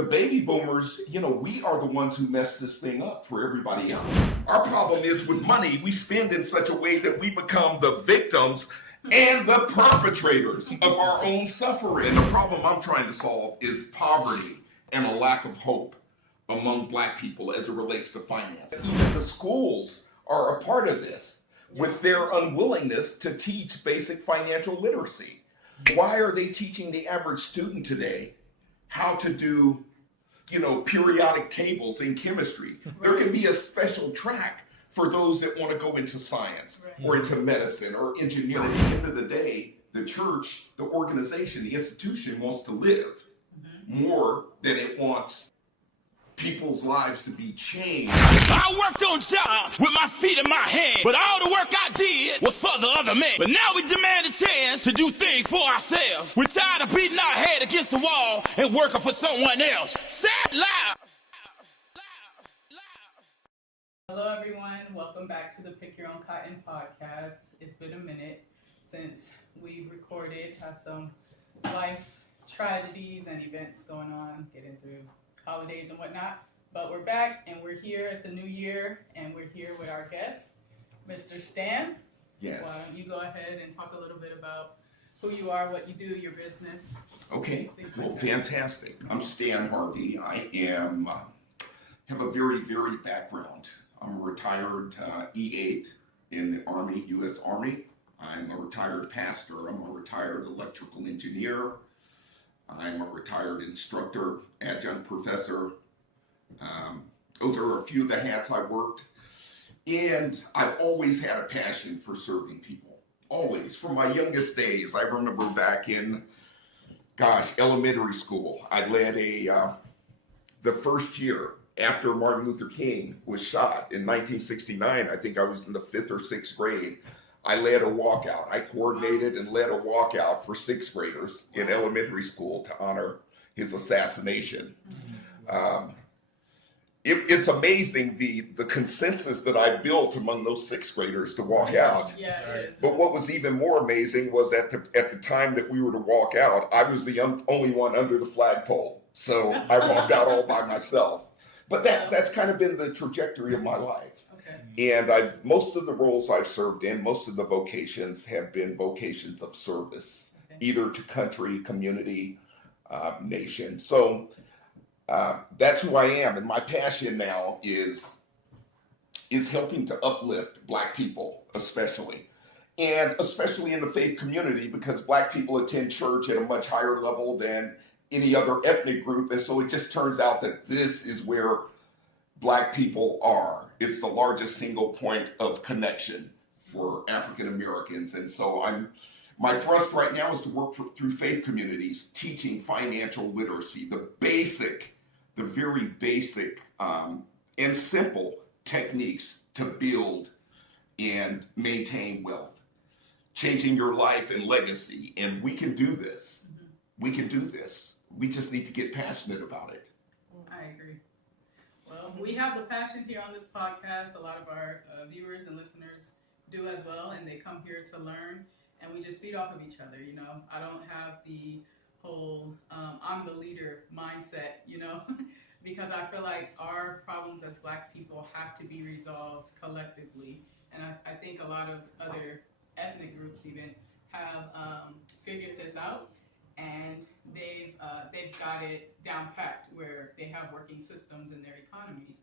the baby boomers, we are the ones who mess this thing up for everybody else. Our problem is with money, we spend in such a way that we become the victims and the perpetrators of our own suffering. And the problem I'm trying to solve is poverty and a lack of hope among Black people as it relates to finance. Even the schools are a part of this with their unwillingness to teach basic financial literacy. Why are they teaching the average student today how to do, periodic tables in chemistry? There can be a special track for those that want to go into science or into medicine or engineering. At the end of the day, the church, the organization, the institution wants to live more than it wants people's lives to be changed. I worked on jobs with my feet in my hand, but all the work I did was for the other man. But now we demand a chance to do things for ourselves. We're tired of beating our head against the wall and working for someone else. Say it loud. Hello everyone, welcome back to the Pick Your Own Cotton podcast. It's been a minute since we recorded, had some life tragedies and events going on, getting through holidays and whatnot, but we're back and we're here. It's a new year and we're here with our guest, Mr. Stan. Yes. Why don't you go ahead and talk a little bit about who you are, what you do, your business. Okay, well, fantastic. I'm Stan Harvey. I have a very varied background. I'm a retired E8 in the Army, U.S. Army. I'm a retired pastor. I'm a retired electrical engineer. I'm a retired instructor, adjunct professor. Those are a few of the hats I worked. And I've always had a passion for serving people. Always. From my youngest days, I remember back in, elementary school, I led the first year after Martin Luther King was shot in 1969. I think I was in the 5th or 6th grade. I led a walkout. I coordinated and led a walkout for 6th graders in elementary school to honor his assassination. It's amazing the consensus that I built among those 6th graders to walk out. Yeah, but what was even more amazing was at the time that we were to walk out, I was the only one under the flagpole. So I walked out all by myself. But that's kind of been the trajectory of my life. Okay. And most of the roles I've served in, most of the vocations have been vocations of service, either to country, community, nation. So that's who I am. And my passion now is helping to uplift Black people, especially. And especially in the faith community, because Black people attend church at a much higher level than any other ethnic group. And so it just turns out that this is where Black people are. It's the largest single point of connection for African Americans. And so my thrust right now is to work through faith communities, teaching financial literacy, the very basic and simple techniques to build and maintain wealth, changing your life and legacy. And we can do this. We can do this. We just need to get passionate about it. I agree. Well, we have the passion here on this podcast. A lot of our viewers and listeners do as well, and they come here to learn, and we just feed off of each other. I don't have the whole I'm the leader mindset, because I feel like our problems as Black people have to be resolved collectively, and I think a lot of other ethnic groups even have figured this out. And they've got it down packed where they have working systems in their economies.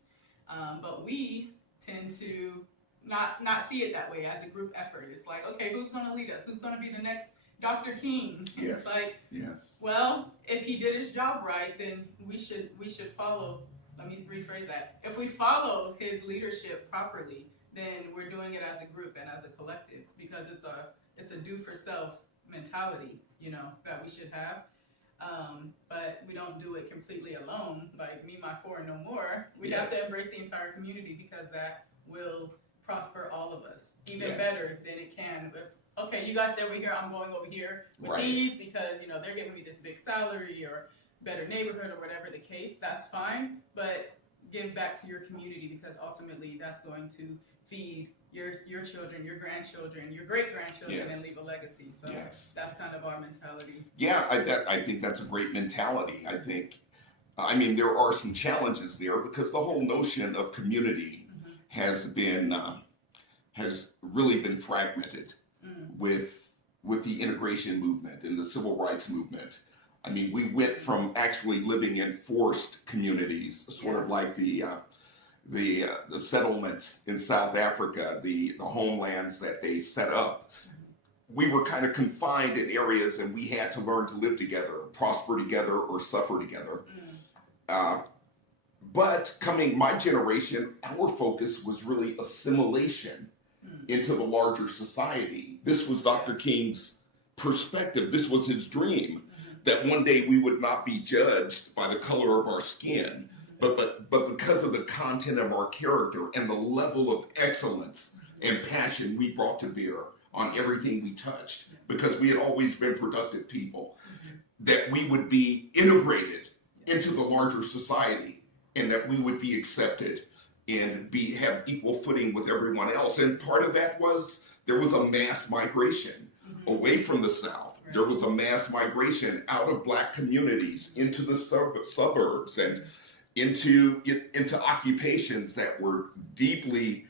But we tend to not see it that way as a group effort. It's like, okay, who's going to lead us? Who's going to be the next Dr. King? Yes. It's like, yes. Well, if he did his job right, then we should follow. Let me rephrase that. If we follow his leadership properly, then we're doing it as a group and as a collective, because it's a do for self mentality, that we should have. But we don't do it completely alone, like me, my four, and no more. We have to embrace the entire community, because that will prosper all of us even better than it can. But, okay, you guys stay over here, I'm going over here with these because, they're giving me this big salary or better neighborhood or whatever the case. That's fine, but give back to your community, because ultimately that's going to feed your children, your grandchildren, your great-grandchildren, and leave a legacy. So that's kind of our mentality. Yeah, I think that's a great mentality. I think I mean, there are some challenges there because the whole notion of community has really been fragmented with the integration movement and the civil rights movement. I mean, we went from actually living in forced communities, sort of like the settlements in South Africa, the homelands that they set up. We were kind of confined in areas, and we had to learn to live together, prosper together, or suffer together. But my generation, our focus was really assimilation into the larger society. This was Dr. King's perspective. This was his dream, that one day we would not be judged by the color of our skin, but because of the content of our character and the level of excellence and passion we brought to bear on everything we touched, because we had always been productive people, that we would be integrated into the larger society and that we would be accepted and have equal footing with everyone else. And part of that was there was a mass migration away from the South. There was a mass migration out of Black communities into the suburbs and into occupations that were deeply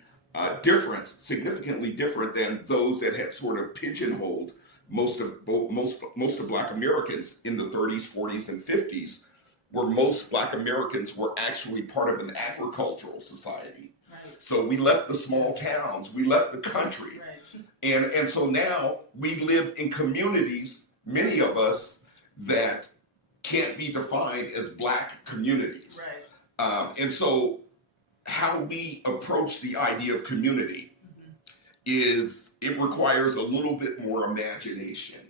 different, significantly different than those that had sort of pigeonholed most of Black Americans in the 30s, 40s, and 50s, where most Black Americans were actually part of an agricultural society. Right. So we left the small towns, we left the country. Right. And so now we live in communities, many of us, that can't be defined as Black communities. Right. And so how we approach the idea of community it requires a little bit more imagination.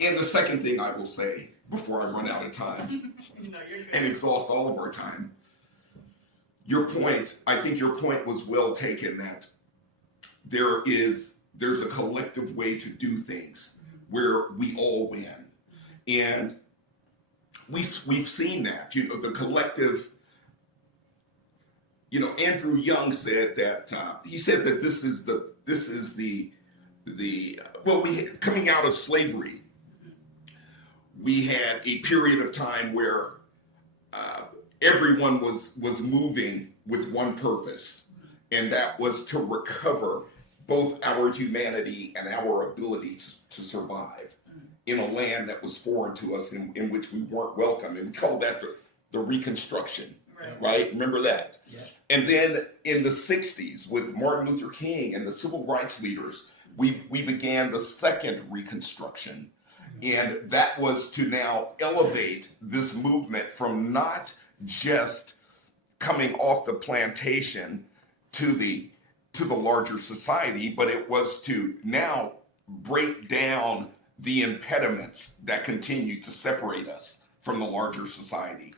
And the second thing I will say, before I run out of time and exhaust all of our time, I think your point was well taken, that there's a collective way to do things where we all win. And we've seen that, the collective. Andrew Young said that this is coming out of slavery, we had a period of time where everyone was moving with one purpose, and that was to recover both our humanity and our ability to survive in a land that was foreign to us, in which we weren't welcome. And we called that the Reconstruction. Right? Remember that? Yes. And then in the 60s, with Martin Luther King and the civil rights leaders, we began the second Reconstruction. And that was to now elevate this movement from not just coming off the plantation to the larger society, but it was to now break down the impediments that continue to separate us from the larger society.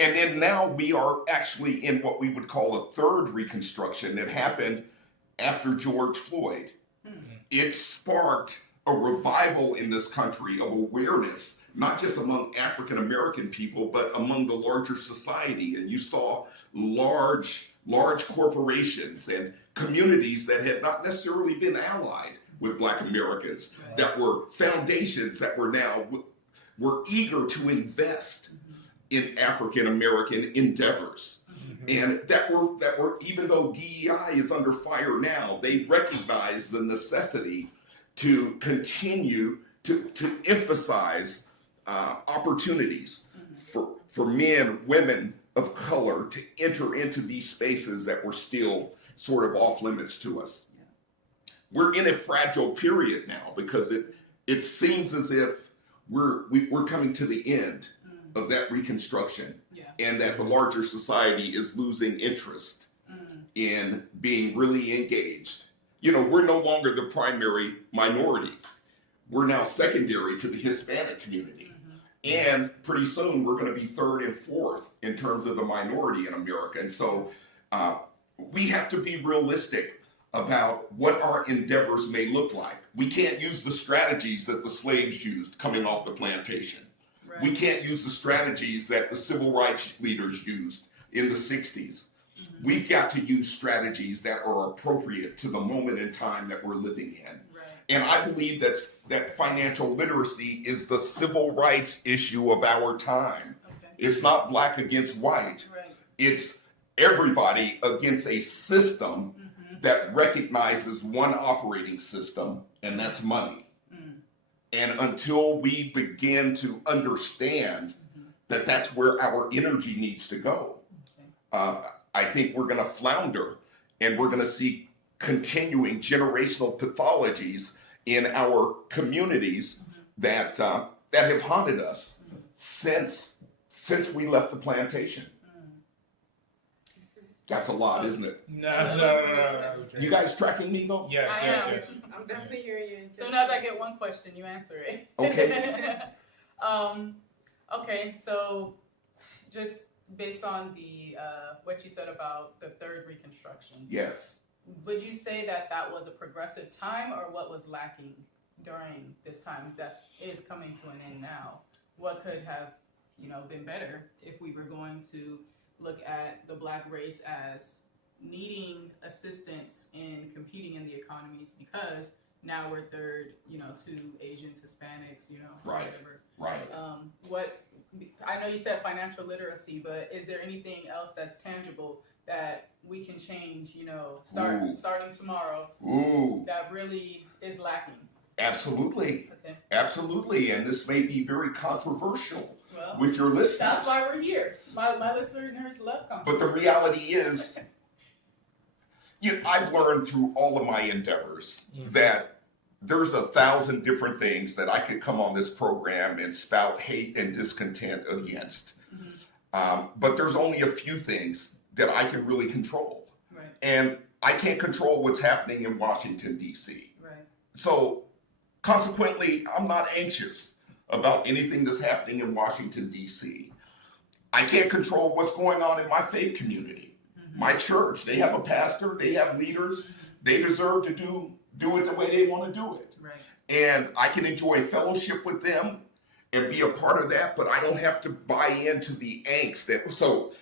And then now we are actually in what we would call a third Reconstruction that happened after George Floyd. It sparked a revival in this country of awareness, not just among African American people, but among the larger society. And you saw large corporations and communities that had not necessarily been allied with Black Americans, that were foundations that were eager to invest in African American endeavors. And that were, even though DEI is under fire now, they recognize the necessity to continue to emphasize opportunities for men, women of color to enter into these spaces that were still sort of off limits to us. We're in a fragile period now, because it seems as if we're coming to the end of that Reconstruction, and that the larger society is losing interest in being really engaged. We're no longer the primary minority. We're now secondary to the Hispanic community. And pretty soon we're going to be third and fourth in terms of the minority in America. And so we have to be realistic about what our endeavors may look like. We can't use the strategies that the slaves used coming off the plantation. Right. We can't use the strategies that the civil rights leaders used in the 60s. We've got to use strategies that are appropriate to the moment in time that we're living in. Right. And I believe that financial literacy is the civil rights issue of our time. Okay. It's not black against white. Right. It's everybody against a system that recognizes one operating system, and that's money. And until we begin to understand that that's where our energy needs to go, I think we're going to flounder, and we're going to see continuing generational pathologies in our communities that have haunted us since we left the plantation. That's a lot, isn't it? No. Okay. You guys tracking me though? Yes. I'm definitely hearing you. So now as I get one question, you answer it. Okay. Okay, so just based on the what you said about the third Reconstruction, Yes. would you say that that was a progressive time, or what was lacking during this time that is coming to an end now? What could have, been better if we were going to look at the black race as needing assistance in competing in the economies, because now we're third, to Asians, Hispanics, Right. whatever. Right. I know you said financial literacy, but is there anything else that's tangible that we can change, starting tomorrow, that really is lacking? Absolutely. Okay. Absolutely. And this may be very controversial Well, with your listeners. that's why we're here. My listeners love controversy. But the reality is, I've learned through all of my endeavors that there's 1,000 different things that I could come on this program and spout hate and discontent against. But there's only a few things that I can really control. Right. And I can't control what's happening in Washington, D.C. Right. So consequently, I'm not anxious about anything that's happening in Washington, D.C. I can't control what's going on in my faith community. My church, they have a pastor, they have leaders, they deserve to do it the way they want to do it. Right. And I can enjoy fellowship with them and be a part of that, but I don't have to buy into the angst that, so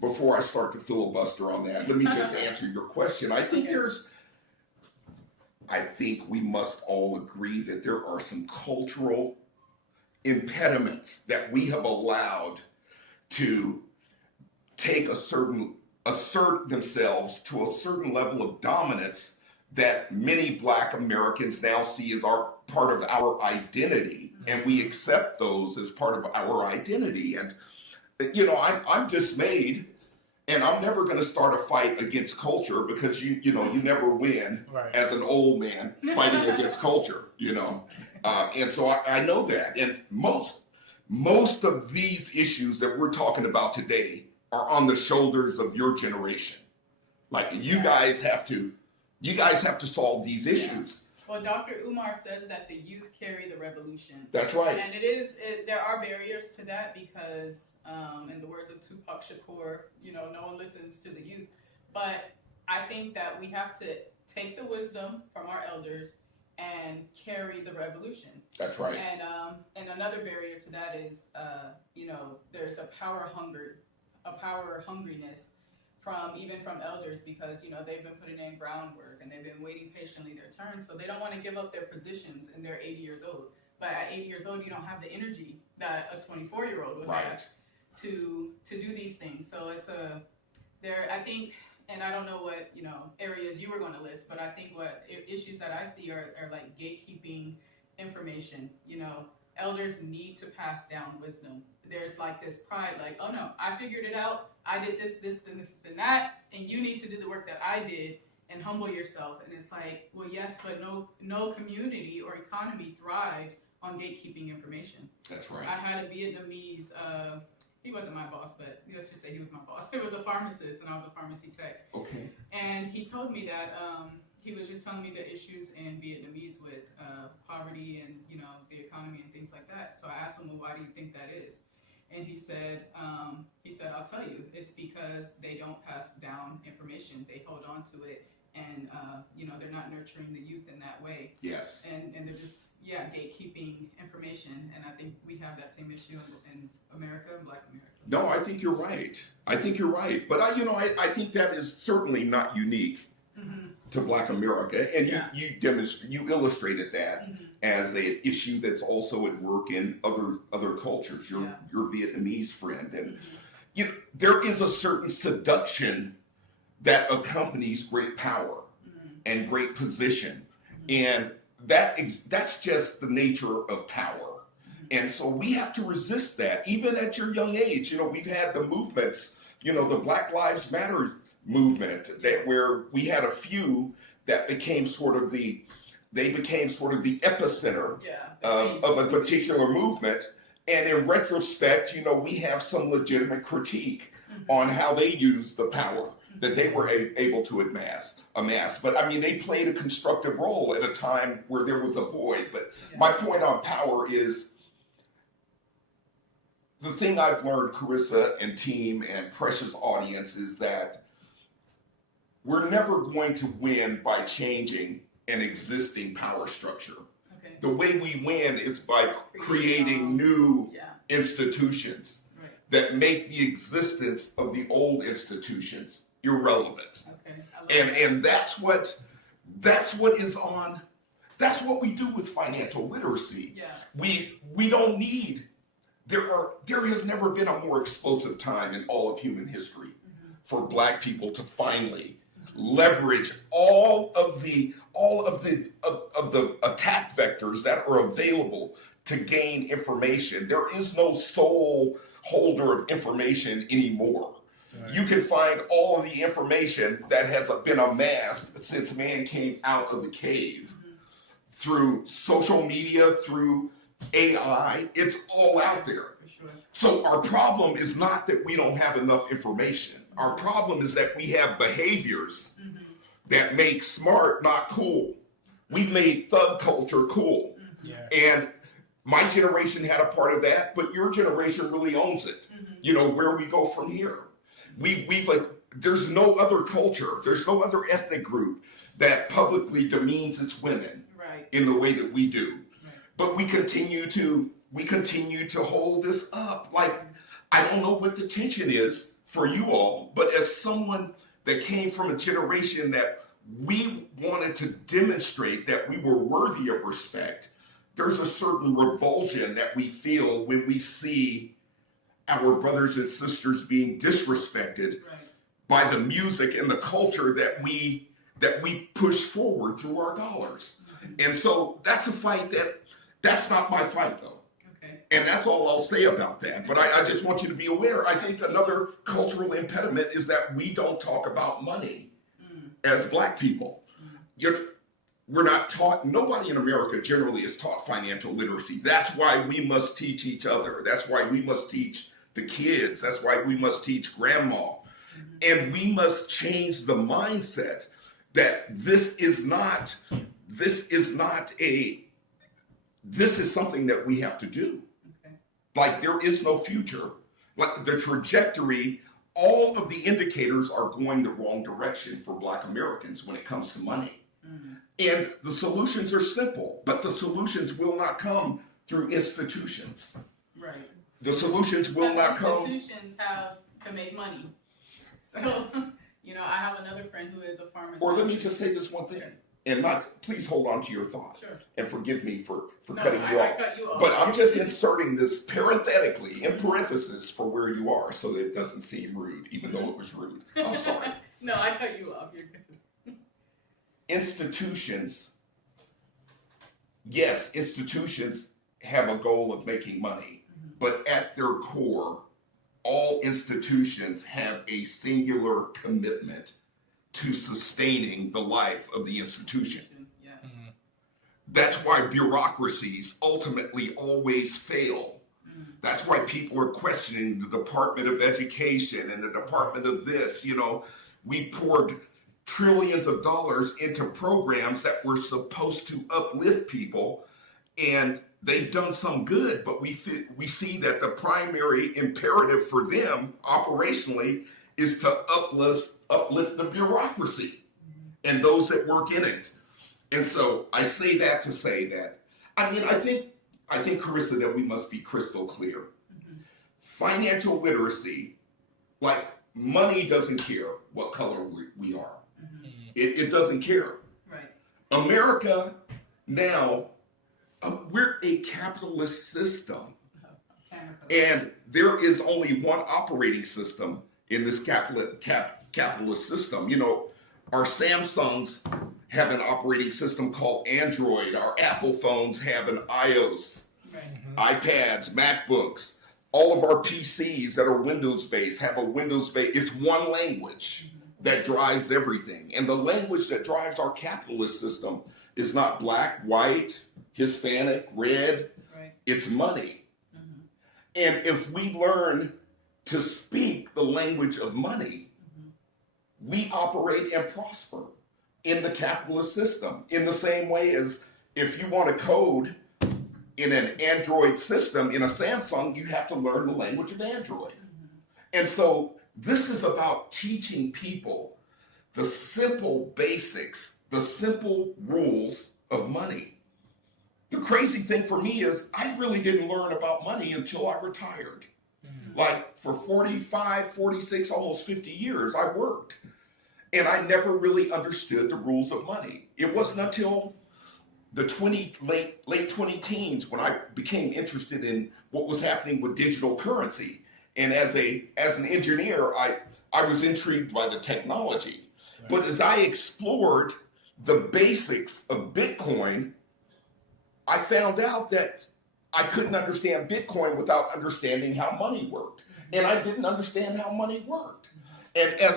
before I start to filibuster on that, let me just answer your question. I think we must all agree that there are some cultural impediments that we have allowed to assert themselves to a certain level of dominance that many Black Americans now see as part of our identity, and we accept those as part of our identity. And I'm dismayed, and I'm never going to start a fight against culture, because you never win as an old man fighting against culture. And so I know that, and most of these issues that we're talking about today are on the shoulders of your generation. Like, you guys have to solve these issues. Well, Dr. Umar says that the youth carry the revolution. That's right. And there are barriers to that, because, in the words of Tupac Shakur, no one listens to the youth. But I think that we have to take the wisdom from our elders and carry the revolution. That's right. And another barrier to that is, there's a power hungriness from elders, because they've been putting in groundwork and they've been waiting patiently their turn, so they don't want to give up their positions, and they're 80 years old. But at 80 years old, you don't have the energy that a 24-year-old would have to do these things. So I think, and I don't know what areas you were going to list, but I think what issues that I see are like gatekeeping information. Elders need to pass down wisdom. There's like this pride, like, oh no, I figured it out. I did this, and this, and that, and you need to do the work that I did, and humble yourself. And it's like, well, yes, but no community or economy thrives on gatekeeping information. That's right. I had a Vietnamese, he wasn't my boss, but let's just say he was my boss. He was a pharmacist, and I was a pharmacy tech. Okay. And he told me that, he was just telling me the issues in Vietnamese with poverty and, the economy and things like that. So I asked him, well, why do you think that is? And he said, I'll tell you, it's because they don't pass down information. They hold on to it, and, they're not nurturing the youth in that way. Yes. And they're just, gatekeeping information. And I think we have that same issue in America, Black America. No, I think you're right. But I think that is certainly not unique to Black America. And you illustrated that. as an issue that's also at work in other cultures. Your Vietnamese friend, and there is a certain seduction that accompanies great power and great position, and that's just the nature of power. And so we have to resist that, even at your young age. We've had the movements, the Black Lives Matter movement, where we had a few that became sort of the epicenter of a particular movement. And in retrospect, we have some legitimate critique on how they used the power that they were able to amass. But I mean, they played a constructive role at a time where there was a void. But my point on power is, the thing I've learned, Carissa and team and precious audience, is that we're never going to win by changing an existing power structure. Okay. The way we win is by creating new institutions that make the existence of the old institutions irrelevant. Okay. And that's what we do with financial literacy. Yeah. We don't need. There has never been a more explosive time in all of human history for Black people to finally leverage all of the attack vectors that are available to gain information. There is no sole holder of information anymore. Right. You can find all of the information that has been amassed since man came out of the cave through social media, through AI. It's all out there. Sure. So our problem is not that we don't have enough information. Our problem is that we have behaviors that make smart not cool. We've made thug culture cool. And my generation had a part of that, but your generation really owns it. Where we go from here. There's no other culture, there's no other ethnic group that publicly demeans its women in the way that we do. But we continue to hold this up. Like, I don't know what the tension is for you all, but as someone that came from a generation that we wanted to demonstrate that we were worthy of respect, there's a certain revulsion that we feel when we see our brothers and sisters being disrespected by the music and the culture that we push forward through our dollars. And so that's a fight that's not my fight, though. Okay. And that's all I'll say about that. But I just want you to be aware. I think another cultural impediment is that we don't talk about money as Black people. We're not taught, nobody in America generally is taught financial literacy. That's why we must teach each other. That's why we must teach the kids. That's why we must teach grandma. And we must change the mindset that this is something that we have to do. Okay. Like, there is no future. Like, the trajectory, all of the indicators are going the wrong direction for Black Americans when it comes to money. And the solutions are simple, but the solutions will not come through institutions. Right. The solutions will not come. Institutions have to make money. So, I have another friend who is a pharmacist. Or let me just say this one thing. And please hold on to your thought. Sure. And forgive me for cutting you off. Cut you off. But I'm just inserting this parenthetically, in parenthesis, for where you are, so that it doesn't seem rude, even though it was rude. I'm sorry. No, I cut you off. You're good. Institutions have a goal of making money, but at their core, all institutions have a singular commitment to sustaining the life of the institution. Yeah. That's why bureaucracies ultimately always fail. That's why people are questioning the Department of Education and the Department of this. We poured trillions of dollars into programs that were supposed to uplift people, and they've done some good, but we see that the primary imperative for them operationally is to uplift the bureaucracy and those that work in it. And so I say that to say that, I think, Carissa, that we must be crystal clear. Financial literacy, like, money doesn't care what color we are. It doesn't care. Right. America now, We're a capitalist system. And there is only one operating system in this capitalist system. You know, our Samsungs have an operating system called Android. Our Apple phones have an iOS. Right. iPads, MacBooks, all of our PCs that are Windows-based have a Windows-based. It's one language that drives everything. And the language that drives our capitalist system is not black, white, Hispanic, red. Right. It's money. And if we learn to speak the language of money, we operate and prosper in the capitalist system. In the same way as if you want to code in an Android system, in a Samsung, you have to learn the language of Android. And so this is about teaching people the simple basics, the simple rules of money. The crazy thing for me is I really didn't learn about money until I retired. Like for 45, 46, almost 50 years, I worked. And I never really understood the rules of money. It wasn't until the late 20 teens when I became interested in what was happening with digital currency. And as an engineer, I was intrigued by the technology. Right. But as I explored the basics of Bitcoin, I found out that I couldn't understand Bitcoin without understanding how money worked. And I didn't understand how money worked. And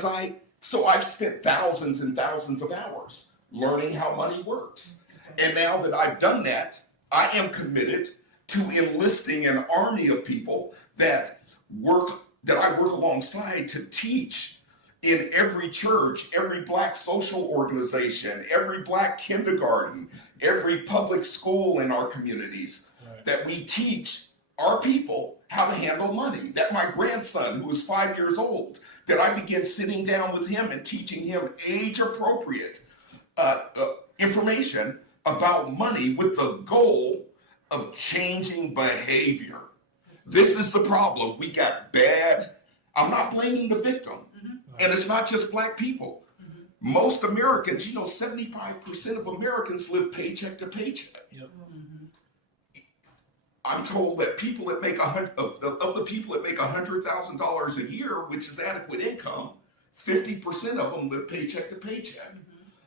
so I've spent thousands and thousands of hours learning how money works. And now that I've done that, I am committed to enlisting an army of people that I work alongside to teach in every church, every Black social organization, every Black kindergarten, every public school in our communities, right, that we teach our people how to handle money. That my grandson, who is 5 years old, that I begin sitting down with him and teaching him age-appropriate information about money with the goal of changing behavior. This is the problem. We got bad. I'm not blaming the victim. And it's not just Black people. Most Americans, 75% of Americans live paycheck to paycheck. Yep. I'm told that people that make of the people that make $100,000 a year, which is adequate income, 50% of them live paycheck to paycheck.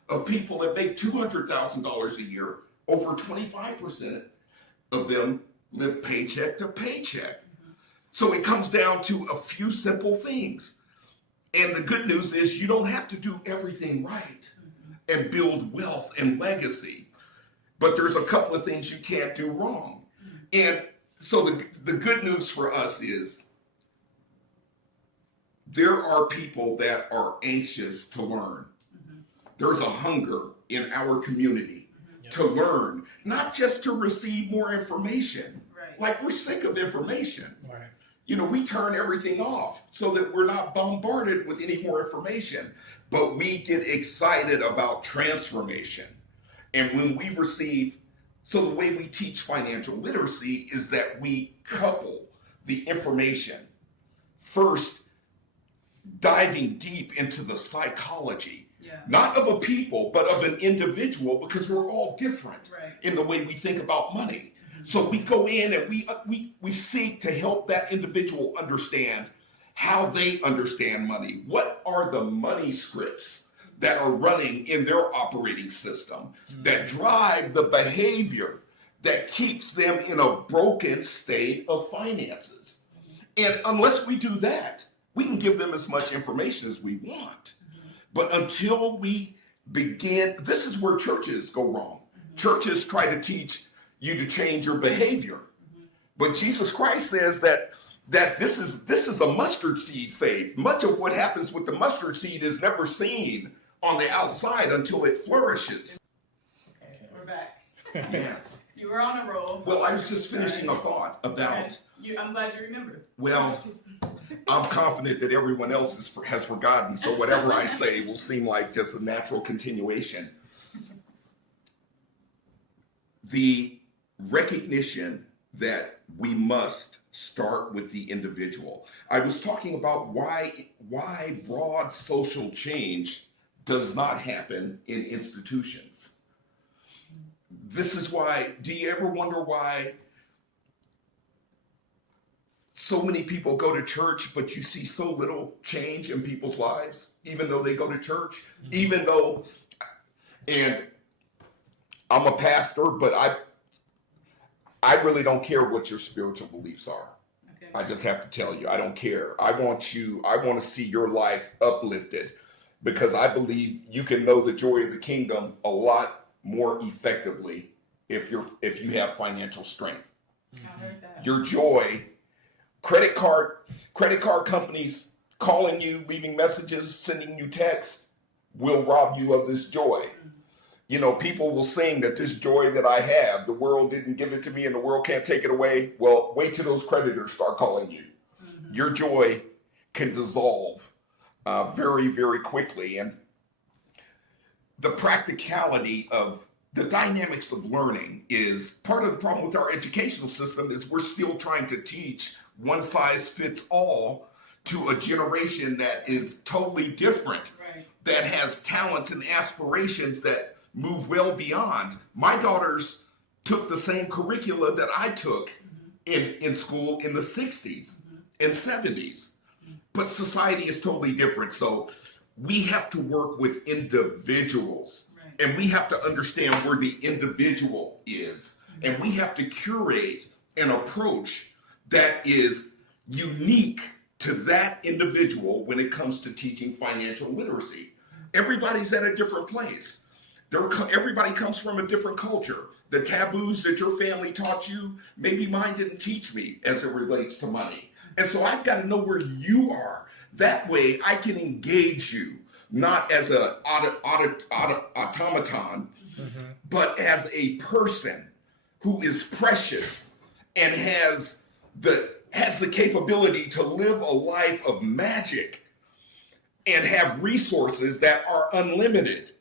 Of people that make $200,000 a year, over 25% of them live paycheck to paycheck. So it comes down to a few simple things. And the good news is you don't have to do everything right and build wealth and legacy. But there's a couple of things you can't do wrong. And so the good news for us is there are people that are anxious to learn. There's a hunger in our community to learn, not just to receive more information. Right. Like we're sick of information. Right. We turn everything off so that we're not bombarded with any more information, but we get excited about transformation. And when we so the way we teach financial literacy is that we couple the information, first diving deep into the psychology, not of a people, but of an individual, because we're all different in the way we think about money. So we go in and we seek to help that individual understand how they understand money. What are the money scripts that are running in their operating system that drive the behavior that keeps them in a broken state of finances? And unless we do that, we can give them as much information as we want. But until we begin, this is where churches go wrong. Churches try to teach you to change your behavior. But Jesus Christ says that this is a mustard seed faith. Much of what happens with the mustard seed is never seen on the outside until it flourishes. Okay, we're back. Yes. You were on a roll. Well, I was just finishing a thought about... I'm glad you remembered. Well, I'm confident that everyone else has forgotten, so whatever I say will seem like just a natural continuation. The recognition that we must start with the individual. I was talking about why broad social change does not happen in institutions. this is why, do you ever wonder why so many people go to church, but you see so little change in people's lives, even though they go to church, even though, and I'm a pastor, but I really don't care what your spiritual beliefs are. Okay. I just have to tell you, I don't care. I want to see your life uplifted, because I believe you can know the joy of the kingdom a lot more effectively if you have financial strength. I heard that. Your joy, credit card companies calling you, leaving messages, sending you texts will rob you of this joy. You know, people will sing that this joy that I have, the world didn't give it to me and the world can't take it away. Well, wait till those creditors start calling you. Your joy can dissolve very, very quickly. And the practicality of the dynamics of learning is part of the problem with our educational system is we're still trying to teach one size fits all to a generation that is totally different, Right. that has talents and aspirations that move well beyond. My daughters took the same curricula that I took in school in the 60s and 70s, but society is totally different. So we have to work with individuals, Right. and we have to understand where the individual is, and we have to curate an approach that is unique to that individual when it comes to teaching financial literacy. Everybody's at a different place. Everybody comes from a different culture. The taboos that your family taught you, maybe mine didn't teach me as it relates to money. And so I've got to know where you are. That way I can engage you, not as an automaton, but as a person who is precious and has the capability to live a life of magic and have resources that are unlimited.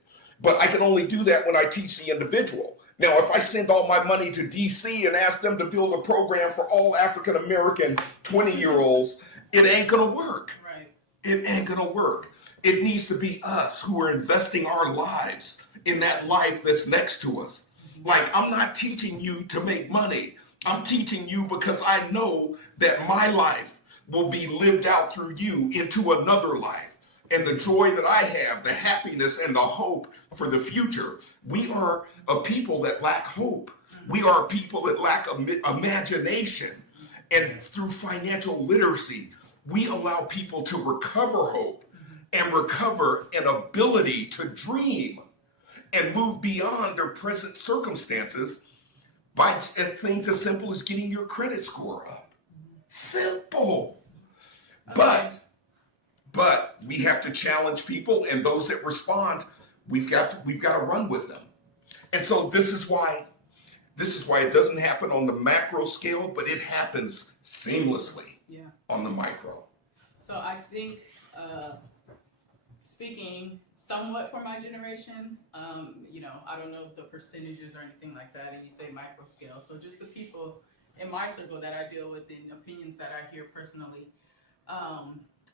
But I can only do that when I teach the individual. Now, if I send all my money to DC and ask them to build a program for all African American 20-year-olds, it ain't gonna work. Right. It ain't gonna work. It needs to be us who are investing our lives in that life that's next to us. Like, I'm not teaching you to make money. I'm teaching you because I know that my life will be lived out through you into another life. And the joy that I have, the happiness and the hope for the future. We are a people that lack hope. We are a people that lack imagination. And through financial literacy, we allow people to recover hope and recover an ability to dream and move beyond their present circumstances by things as simple as getting your credit score up. Simple. Okay. But we have to challenge people, and those that respond, we've got to run with them. And so this is why it doesn't happen on the macro scale, but it happens seamlessly on the micro. So I think, speaking somewhat for my generation, I don't know the percentages or anything like that, and you say micro scale. So just the people in my circle that I deal with and opinions that I hear personally,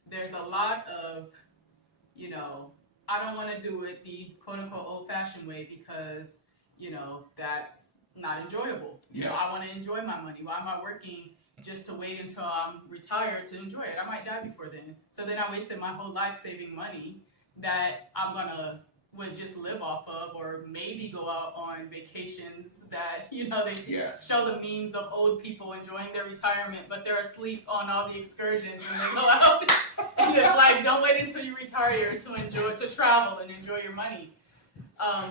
there's a lot of, I don't want to do it the quote unquote old fashioned way because, that's not enjoyable. Yes. I want to enjoy my money. Why am I working just to wait until I'm retired to enjoy it? I might die before then. So then I wasted my whole life saving money that would just live off of, or maybe go out on vacations that, they show the memes of old people enjoying their retirement, but they're asleep on all the excursions when they go out. And it's like, don't wait until you retire to travel and enjoy your money.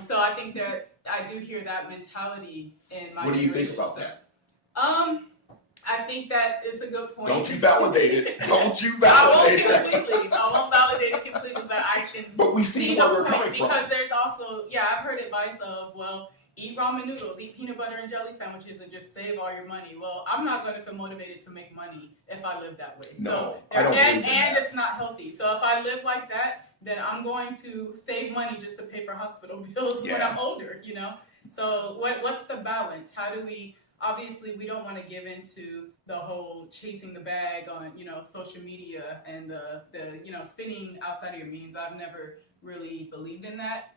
So I think that I do hear that mentality in my generation. What do you think about that? I think that it's a good point. Don't you validate it. Don't you validate it. I won't validate it completely, but I can. But we see where they're coming from. Because there's also, I've heard advice of, well, eat ramen noodles, eat peanut butter and jelly sandwiches, and just save all your money. Well, I'm not going to feel motivated to make money if I live that way. No, so, I don't believe in and that. it's not healthy. So if I live like that, then I'm going to save money just to pay for hospital bills when I'm older, So what's the balance? How do we? Obviously, we don't want to give into the whole chasing the bag on, social media and the spending outside of your means. I've never really believed in that.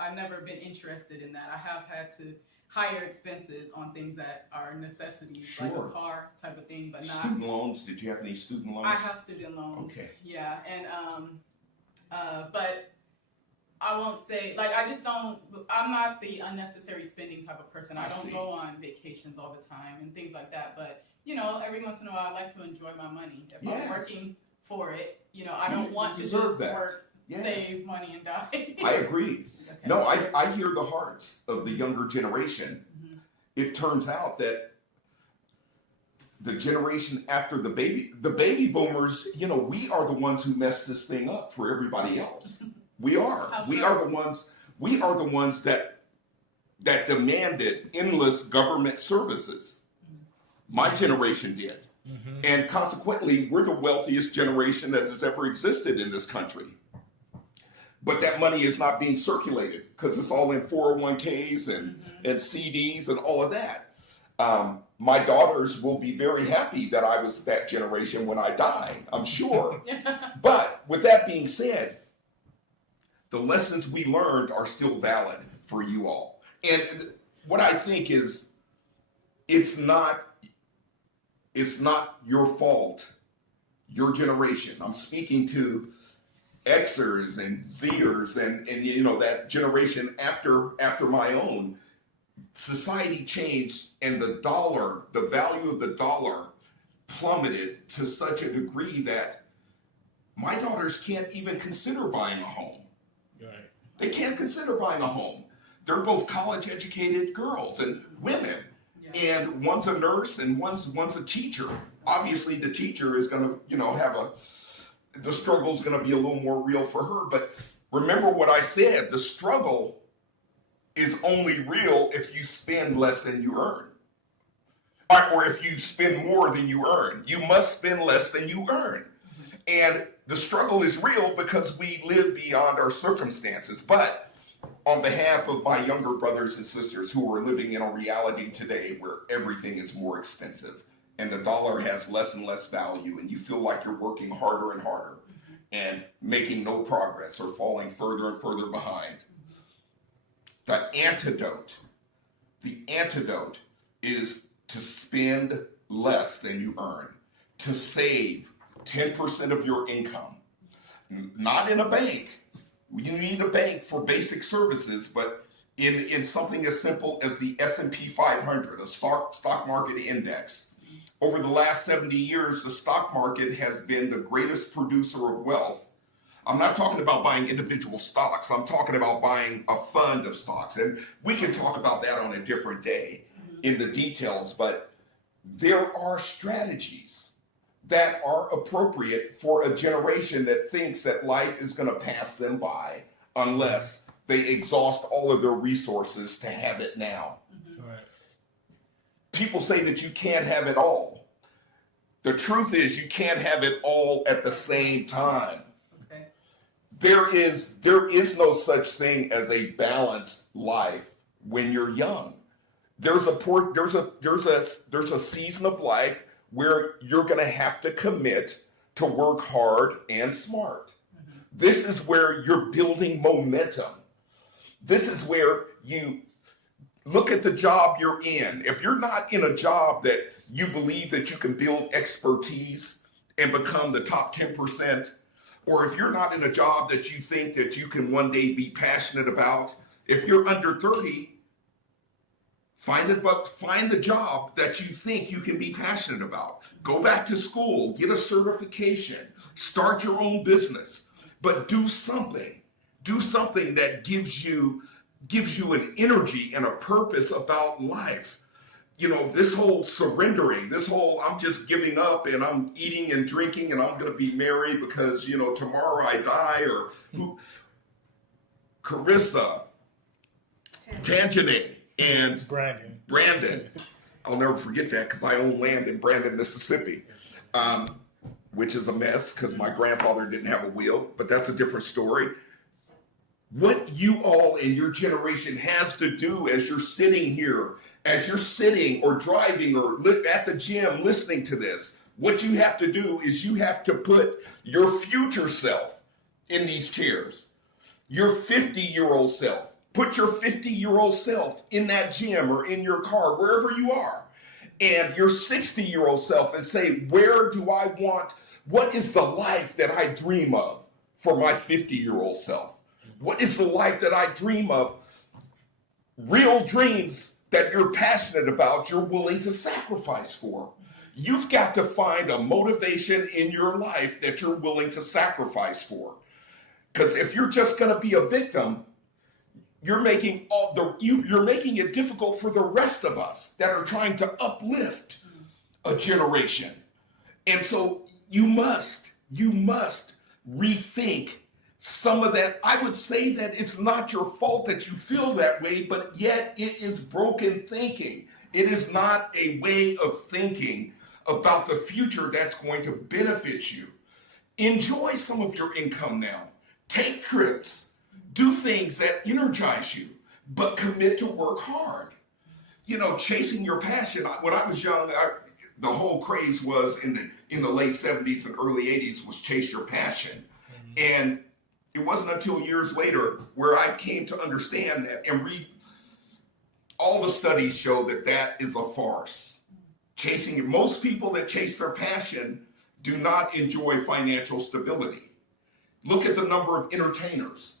I've never been interested in that. I have had to higher expenses on things that are necessities, like a car type of thing, but not student loans. Did you have any student loans? I have student loans. Okay. Yeah, and but I won't say, like, I just don't, I'm not the unnecessary spending type of person. I don't go on vacations all the time and things like that. But, you know, every once in a while, I like to enjoy my money. If I'm working for it, you know, I don't want to just work, save money, and die. I agree. Okay. No, I hear the hearts of the younger generation. Mm-hmm. It turns out that the generation after the baby boomers, you know, we are the ones who messed this thing up for everybody else. We are. We are the ones that demanded endless government services. My generation did. Mm-hmm. And consequently, we're the wealthiest generation that has ever existed in this country. But that money is not being circulated because it's all in 401ks and CDs and all of that. My daughters will be very happy that I was that generation when I die, I'm sure. But with that being said, the lessons we learned are still valid for you all. And what I think is, it's not your fault, your generation. I'm speaking to Xers and Zers and you know, that generation after my own. Society changed and the value of the dollar plummeted to such a degree that my daughters can't even consider buying a home. Right. They can't consider buying a home. They're both college educated girls and women. Yeah. And one's a nurse and one's a teacher. Obviously the teacher is gonna, you know, the struggle's gonna be a little more real for her. But remember what I said, the struggle is only real if you spend less than you earn. Or if you spend more than you earn. You must spend less than you earn. And the struggle is real because we live beyond our circumstances. But on behalf of my younger brothers and sisters who are living in a reality today where everything is more expensive and the dollar has less and less value and you feel like you're working harder and harder and making no progress or falling further and further behind, the antidote is to spend less than you earn, to save 10% of your income, not in a bank. You need a bank for basic services, but in something as simple as the S&P 500, a stock market index. Over the last 70 years, the stock market has been the greatest producer of wealth. I'm not talking about buying individual stocks. I'm talking about buying a fund of stocks. And we can talk about that on a different day in the details, but there are strategies that are appropriate for a generation that thinks that life is going to pass them by unless they exhaust all of their resources to have it now. Mm-hmm. Right. People say that you can't have it all. The truth is you can't have it all at the same time. Okay. There is no such thing as a balanced life when you're young. There's a season of life where you're going to have to commit to work hard and smart. Mm-hmm. This is where you're building momentum. This is where you look at the job you're in. If you're not in a job that you believe that you can build expertise and become the top 10%, or if you're not in a job that you think that you can one day be passionate about, if you're under 30, find the job that you think you can be passionate about. Go back to school, get a certification, start your own business, but do something. Do something that gives you an energy and a purpose about life. You know, this whole surrendering, this whole I'm just giving up and I'm eating and drinking and I'm going to be merry because, you know, tomorrow I die, or Carissa, Tanjane, and Brandon. I'll never forget that because I own land in Brandon, Mississippi, which is a mess because my grandfather didn't have a will, but that's a different story. What you all in your generation has to do as you're sitting here, as you're sitting or driving or at the gym listening to this, what you have to do is you have to put your future self in these chairs, your 50-year-old self, Put your 50-year-old self in that gym or in your car, wherever you are, and your 60-year-old self and say, what is the life that I dream of for my 50-year-old self? What is the life that I dream of? Real dreams that you're passionate about, you're willing to sacrifice for. You've got to find a motivation in your life that you're willing to sacrifice for. Because if you're just going to be a victim, you're making it difficult for the rest of us that are trying to uplift a generation. And so you must rethink some of that. I would say that it's not your fault that you feel that way, but yet it is broken thinking. It is not a way of thinking about the future that's going to benefit you. Enjoy some of your income now. Take trips. Do things that energize you, but commit to work hard. You know, chasing your passion. When I was young, the whole craze was in the late 70s and early 80s was chase your passion. And it wasn't until years later where I came to understand that and read all the studies show that that is a farce. Most people that chase their passion do not enjoy financial stability. Look at the number of entertainers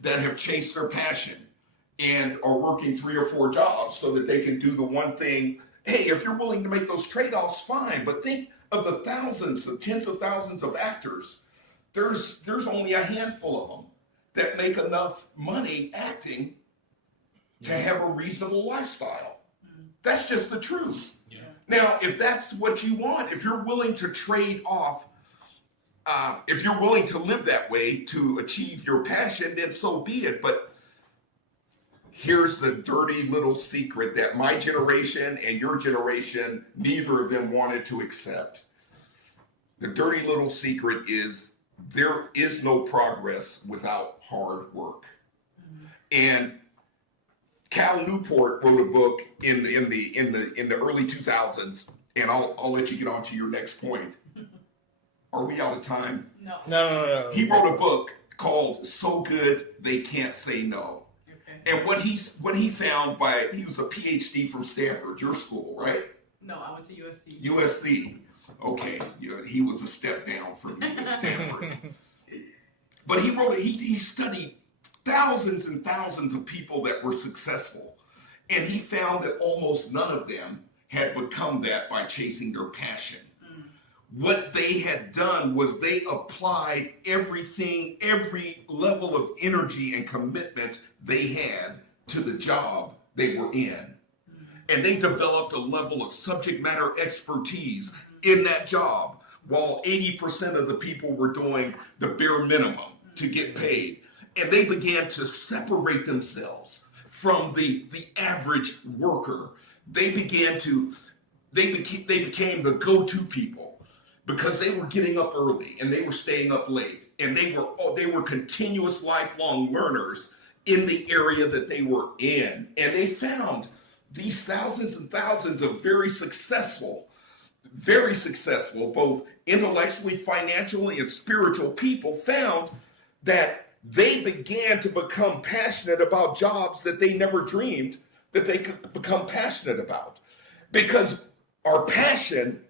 that have chased their passion and are working 3 or 4 jobs so that they can do the one thing. Hey, if you're willing to make those trade-offs, fine, but think of the thousands, the tens of thousands of actors. There's only a handful of them that make enough money acting to have a reasonable lifestyle. That's just the truth. Yeah. Now, if that's what you want, if you're willing to trade off, if you're willing to live that way to achieve your passion, then so be it. But here's the dirty little secret that my generation and your generation, neither of them wanted to accept. The dirty little secret is there is no progress without hard work. And Cal Newport wrote a book in the early 2000s, and I'll let you get on to your next point. Are we out of time? No. He wrote a book called "So Good They Can't Say No." Okay. And what he found he was a PhD from Stanford, your school, right? No, I went to USC. USC. Okay, he was a step down from me at Stanford. But he studied thousands and thousands of people that were successful. And he found that almost none of them had become that by chasing their passion. What they had done was they applied everything, every level of energy and commitment they had to the job they were in. And they developed a level of subject matter expertise in that job, while 80% of the people were doing the bare minimum to get paid. And they began to separate themselves from the average worker. They became the go-to people because they were getting up early and they were staying up late, and they were continuous lifelong learners in the area that they were in. And they found these thousands and thousands of very successful, both intellectually, financially, and spiritual people found that they began to become passionate about jobs that they never dreamed that they could become passionate about. Because our passion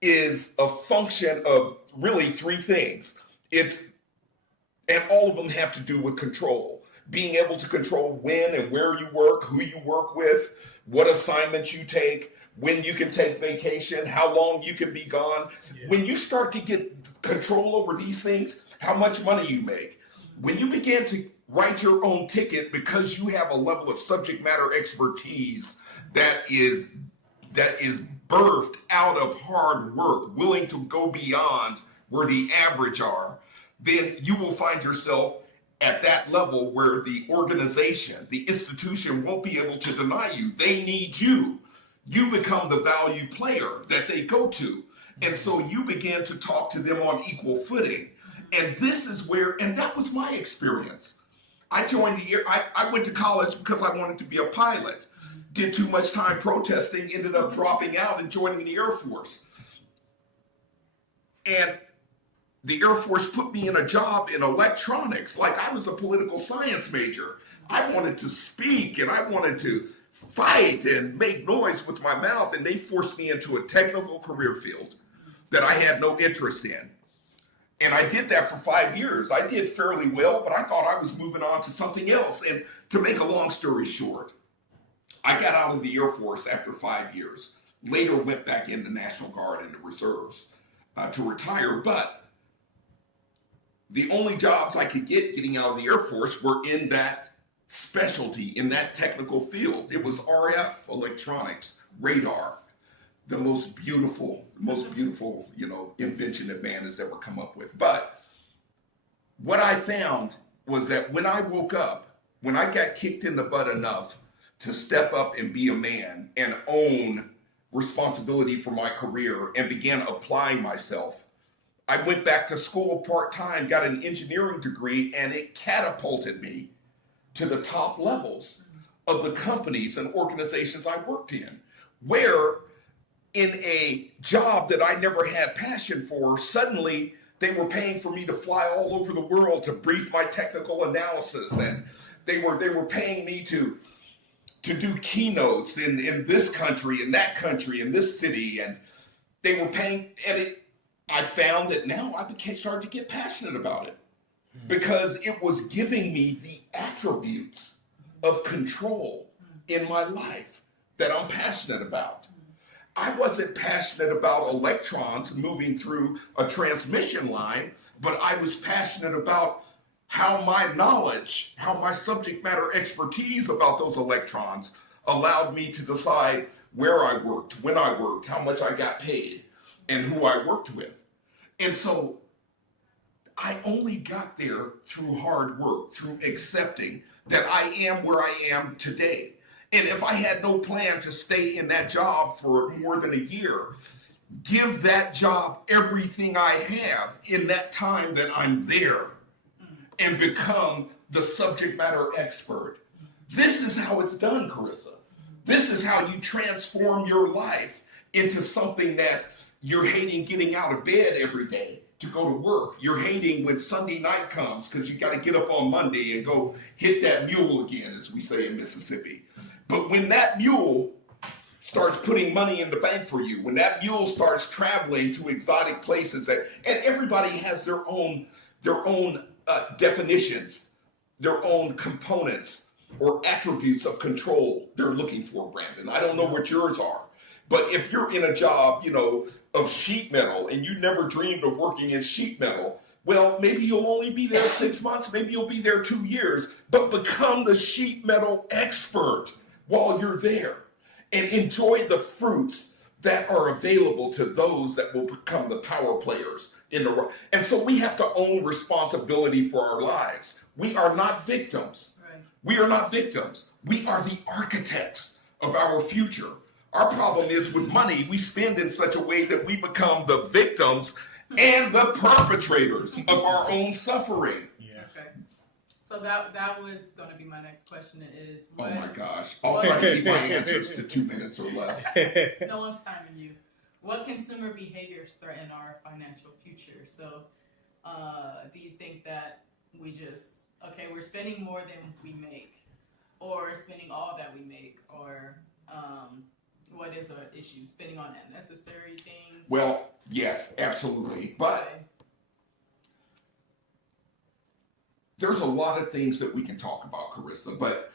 is a function of really 3 things. And all of them have to do with control. Being able to control when and where you work, who you work with, what assignments you take, when you can take vacation, how long you can be gone. Yeah. When you start to get control over these things, how much money you make. When you begin to write your own ticket because you have a level of subject matter expertise that is birthed out of hard work, willing to go beyond where the average are, then you will find yourself at that level where the organization, the institution won't be able to deny you. They need you. You become the value player that they go to. And so you begin to talk to them on equal footing. And this is where, and that was my experience. I went to college because I wanted to be a pilot. Did too much time protesting, ended up dropping out and joining the Air Force. And the Air Force put me in a job in electronics, like I was a political science major. I wanted to speak and I wanted to fight and make noise with my mouth, and they forced me into a technical career field that I had no interest in. And I did that for 5 years. I did fairly well, but I thought I was moving on to something else. And to make a long story short, I got out of the Air Force after 5 years. Later went back in the National Guard and the reserves to retire. But the only jobs I could get getting out of the Air Force were in that specialty, in that technical field. It was RF, electronics, radar, the most beautiful, invention that man has ever come up with. But what I found was that when I woke up, when I got kicked in the butt enough to step up and be a man and own responsibility for my career and began applying myself, I went back to school part-time, got an engineering degree, and it catapulted me to the top levels of the companies and organizations I worked in, where in a job that I never had passion for, suddenly they were paying for me to fly all over the world to brief my technical analysis, and they were paying me to do keynotes in this country, in that country, in this city, and they were paying, and I found that now I started to get passionate about it because it was giving me the attributes of control in my life that I'm passionate about. I wasn't passionate about electrons moving through a transmission line, but I was passionate about how my knowledge, how my subject matter expertise about those electrons allowed me to decide where I worked, when I worked, how much I got paid, and who I worked with. And so I only got there through hard work, through accepting that I am where I am today. And if I had no plan to stay in that job for more than a year, give that job everything I have in that time that I'm there and become the subject matter expert. This is how it's done, Carissa. This is how you transform your life into something that you're hating getting out of bed every day to go to work. You're hating when Sunday night comes because you got to get up on Monday and go hit that mule again, as we say in Mississippi. But when that mule starts putting money in the bank for you, when that mule starts traveling to exotic places, and everybody has their own definitions, their own components or attributes of control they're looking for, Brandon. I don't know what yours are. But if you're in a job, of sheet metal and you never dreamed of working in sheet metal, well, maybe you'll only be there 6 months, maybe you'll be there 2 years, but become the sheet metal expert while you're there and enjoy the fruits that are available to those that will become the power players in the world. And so we have to own responsibility for our lives. We are not victims. Right. We are not victims. We are the architects of our future. Our problem is with money, we spend in such a way that we become the victims and the perpetrators of our own suffering. Yeah. Okay. So that was going to be my next question is, oh my gosh. I'll try to keep my answers to 2 minutes or less. No one's timing you. What consumer behaviors threaten our financial future? So do you think that we're spending more than we make, or spending all that we make, or what is the issue? Spending on unnecessary things? Well, yes, absolutely. But there's a lot of things that we can talk about, Carissa. But,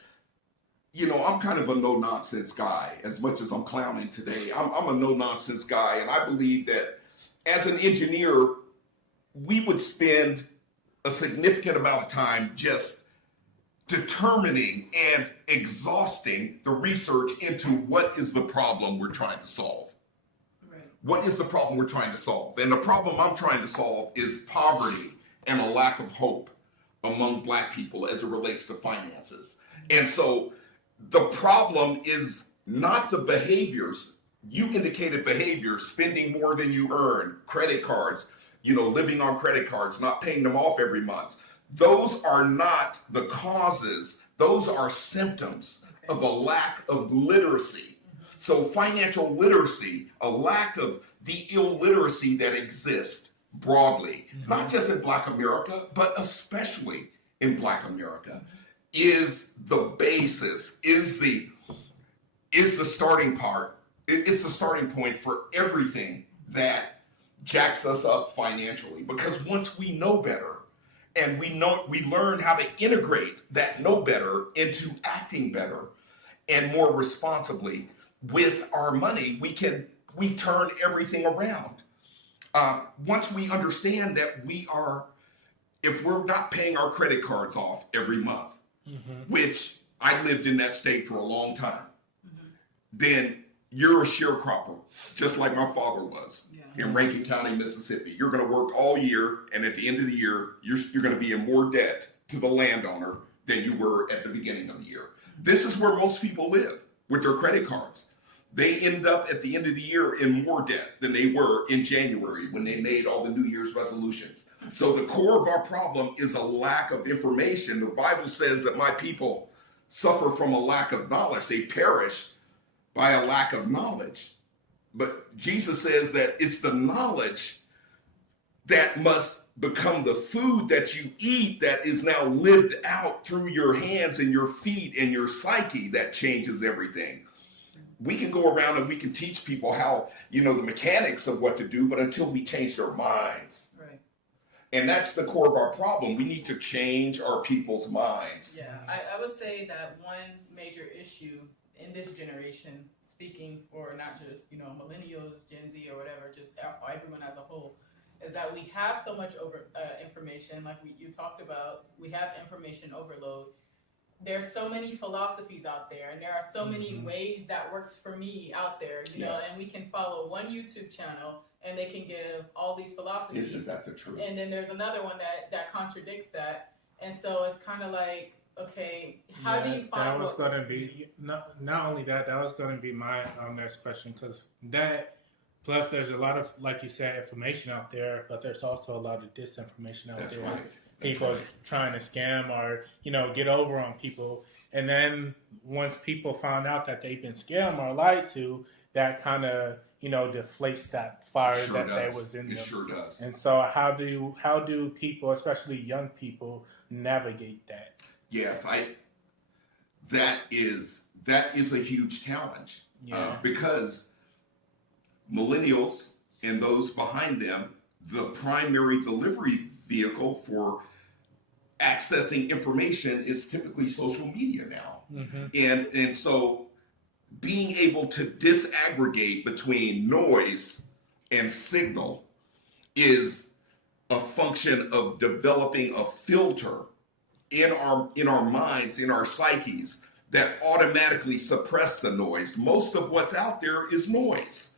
I'm kind of a no-nonsense guy. As much as I'm clowning today, I'm a no-nonsense guy. And I believe that as an engineer, we would spend a significant amount of time just determining and exhausting the research into what is the problem we're trying to solve. Right. What is the problem we're trying to solve? And the problem I'm trying to solve is poverty and a lack of hope among Black people as it relates to finances. And so the problem is not the behaviors. You indicated behaviors, spending more than you earn, credit cards, living on credit cards, not paying them off every month. Those are not the causes. Those are symptoms of a lack of literacy. So financial literacy, a lack of the illiteracy that exists broadly, not just in Black America, but especially in Black America, is the basis, is the starting part. It's the starting point for everything that jacks us up financially. Because once we know better, and we learn how to integrate that know better into acting better and more responsibly with our money, we turn everything around. Once we understand that if we're not paying our credit cards off every month, which I lived in that state for a long time, then you're a sharecropper, just like my father was in Rankin County, Mississippi. You're going to work all year, and at the end of the year, you're going to be in more debt to the landowner than you were at the beginning of the year. This is where most people live with their credit cards. They end up at the end of the year in more debt than they were in January when they made all the New Year's resolutions. So the core of our problem is a lack of information. The Bible says that my people suffer from a lack of knowledge. They perish by a lack of knowledge. But Jesus says that it's the knowledge that must become the food that you eat that is now lived out through your hands and your feet and your psyche that changes everything. We can go around and we can teach people how, the mechanics of what to do, but until we change their minds. Right. And that's the core of our problem. We need to change our people's minds. Yeah, I would say that one major issue in this generation, speaking for not just, millennials, Gen Z or whatever, just everyone as a whole, is that we have so much information, like you talked about, we have information overload. There's so many philosophies out there, and there are so many ways that works for me out there, know, and we can follow one YouTube channel and they can give all these philosophies. Isn't that the truth? And then there's another one that contradicts that. And so it's kind of like, okay, how do you find that was going to be, not only that was going to be my next question, because that, plus there's a lot of, like you said, information out there, but there's also a lot of disinformation out there. Right. People trying to scam or, get over on people. And then once people found out that they've been scammed or lied to, that kind of, deflates that fire that was in them. It sure does. And so how do people, especially young people, navigate that? Yes, that is a huge challenge. Because millennials and those behind them, the primary delivery vehicle for accessing information is typically social media now. And so being able to disaggregate between noise and signal is a function of developing a filter in our minds, in our psyches, that automatically suppress the noise. Most of what's out there is noise.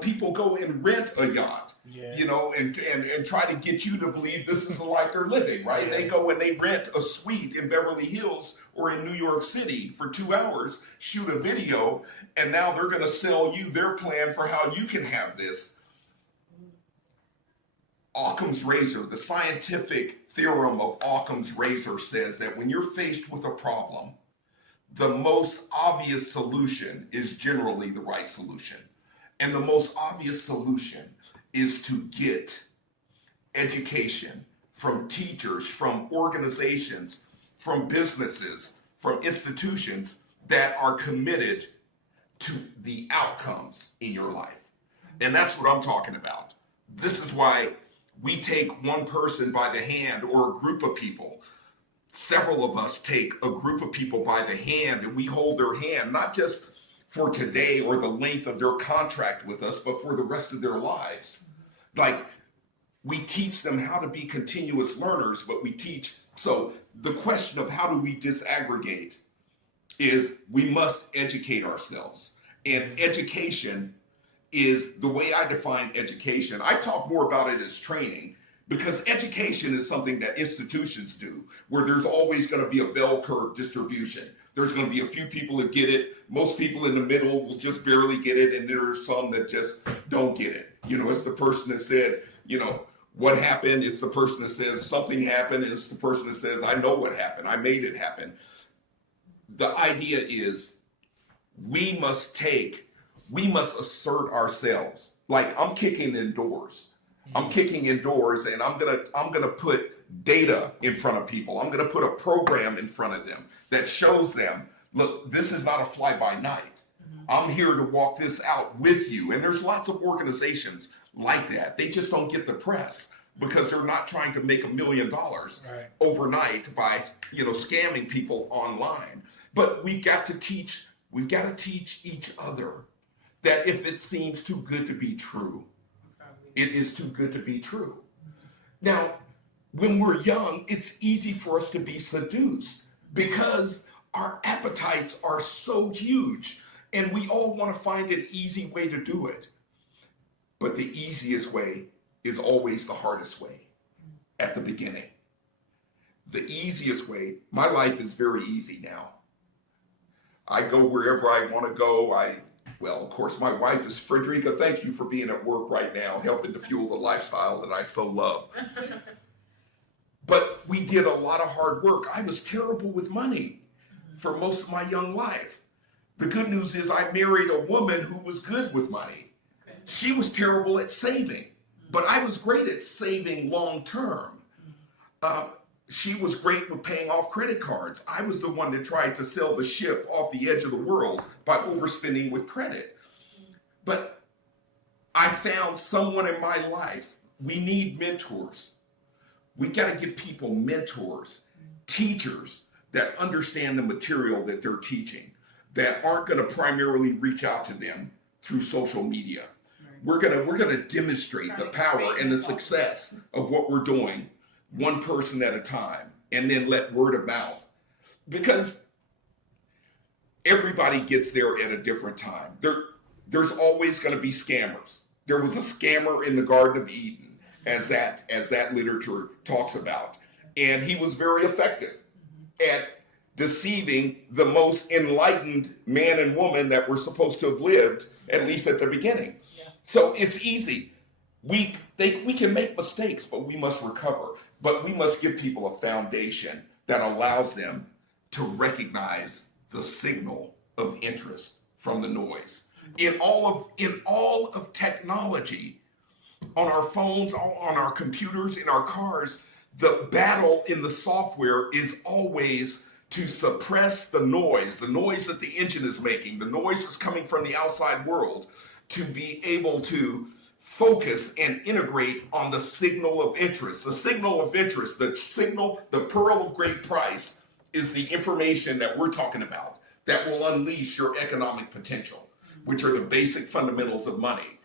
People go and rent a yacht, and try to get you to believe this is the life they're living, right? They go and they rent a suite in Beverly Hills or in New York City for 2 hours, shoot a video, and now they're going to sell you their plan for how you can have this. Occam's razor, the scientific theorem of Occam's razor says that when you're faced with a problem, the most obvious solution is generally the right solution. And the most obvious solution is to get education from teachers, from organizations, from businesses, from institutions that are committed to the outcomes in your life. And that's what I'm talking about. This is why we take one person by the hand, or a group of people. Several of us take a group of people by the hand and we hold their hand, not just for today or the length of their contract with us, but for the rest of their lives. Like, we teach them how to be continuous learners, but so the question of how do we disaggregate is we must educate ourselves. And education is, the way I define education, I talk more about it as training, because education is something that institutions do, where there's always going to be a bell curve distribution. There's going to be a few people that get it. Most people in the middle will just barely get it. And there are some that just don't get it. It's the person that said, what happened? It's the person that says something happened. It's the person that says, I know what happened. I made it happen. The idea is we must assert ourselves. Like, I'm kicking in doors. I'm kicking in doors, and I'm gonna put data in front of people. I'm gonna put a program in front of them that shows them, look, this is not a fly-by-night. I'm here to walk this out with you. And there's lots of organizations like that. They just don't get the press because they're not trying to make $1 million overnight by, scamming people online. But we've got to teach each other that if it seems too good to be true, it is too good to be true. Now, when we're young, it's easy for us to be seduced because our appetites are so huge and we all want to find an easy way to do it. But the easiest way is always the hardest way at the beginning. The easiest way, my life is very easy now. I go wherever I want to go. Well, of course, my wife is Frederica. Thank you for being at work right now, helping to fuel the lifestyle that I so love. But we did a lot of hard work. I was terrible with money for most of my young life. The good news is I married a woman who was good with money. She was terrible at saving, but I was great at saving long term. She was great with paying off credit cards. I was the one that tried to sell the ship off the edge of the world by overspending with credit. But I found someone in my life. We need mentors. We got to give people mentors, teachers that understand the material that they're teaching, that aren't going to primarily reach out to them through social media. We're gonna demonstrate the power and the success of what we're doing, one person at a time, and then let word of mouth. Because everybody gets there at a different time. There's always going to be scammers. There was a scammer in the Garden of Eden, as that literature talks about, and he was very effective at deceiving the most enlightened man and woman that were supposed to have lived, at least at the beginning. So it's easy. We can make mistakes, but we must recover. But we must give people a foundation that allows them to recognize the signal of interest from the noise. In all of technology, on our phones, on our computers, in our cars, the battle in the software is always to suppress the noise that the engine is making, the noise that's coming from the outside world, to be able to focus and integrate on the signal of interest. The signal of interest, the pearl of great price, is the information that we're talking about that will unleash your economic potential, which are the basic fundamentals of money.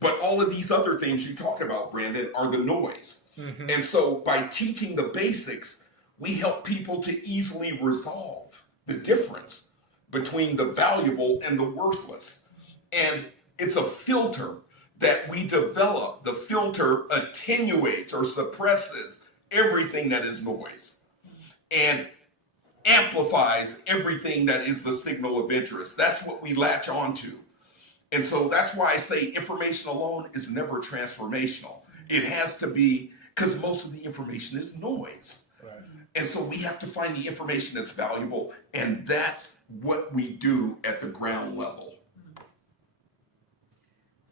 But all of these other things you talked about, Brandon, are the noise. Mm-hmm. And so by teaching the basics, we help people to easily resolve the difference between the valuable and the worthless. And it's a filter that we develop. The filter attenuates or suppresses everything that is noise and amplifies everything that is the signal of interest. That's what we latch onto. And so that's why I say information alone is never transformational. It has to be, because most of the information is noise. Right. And so we have to find the information that's valuable, and that's what we do at the ground level.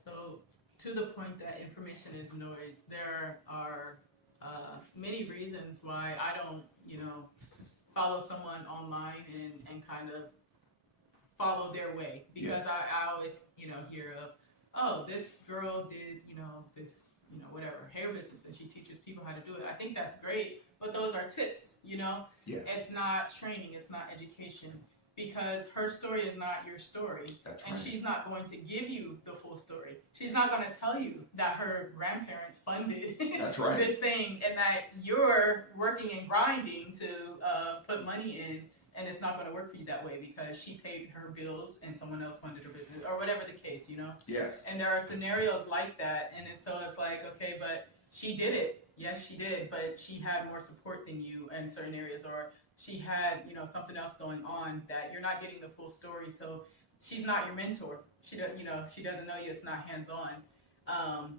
So to the point that information is noise, there are many reasons why I don't, follow someone online and kind of follow their way, because yes. I always, hear of, oh, this girl did, this, whatever, hair business, and she teaches people how to do it. I think that's great, but those are tips, Yes. It's not training, it's not education, because her story is not your story. That's and right. She's not going to give you the full story. She's not going to tell you that her grandparents funded That's right. this thing, and that you're working and grinding to put money in, and it's not going to work for you that way because she paid her bills and someone else funded her business, or whatever the case, Yes. And there are scenarios like that, and so it's like, okay, but she did it. Yes, she did, but she had more support than you in certain areas, or she had, something else going on that you're not getting the full story. So she's not your mentor. She doesn't know you. It's not hands-on.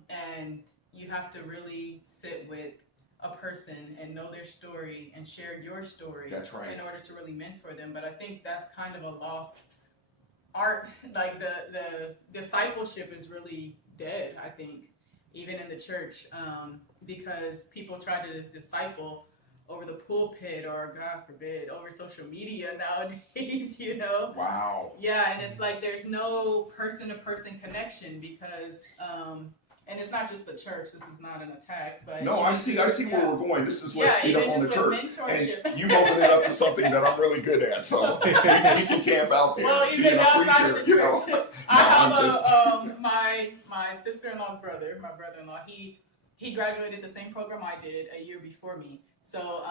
And you have to really sit with a person and know their story and share your story. That's right. In order to really mentor them. But I think that's kind of a lost art. Like the discipleship is really dead, I think. even in the church, because people try to disciple over the pulpit or, God forbid, over social media nowadays, you know? Wow. Yeah, and it's like there's no person-to-person connection because, and it's not just the church. This is not an attack, but no, I see where we're going. This is let's speed up on the church, mentorship. and you've opened it up to something that I'm really good at. So we can camp out there. Well, even being a outside preacher, of the you know. church, I have my sister-in-law's brother, my brother-in-law. He graduated the same program I did a year before me. So,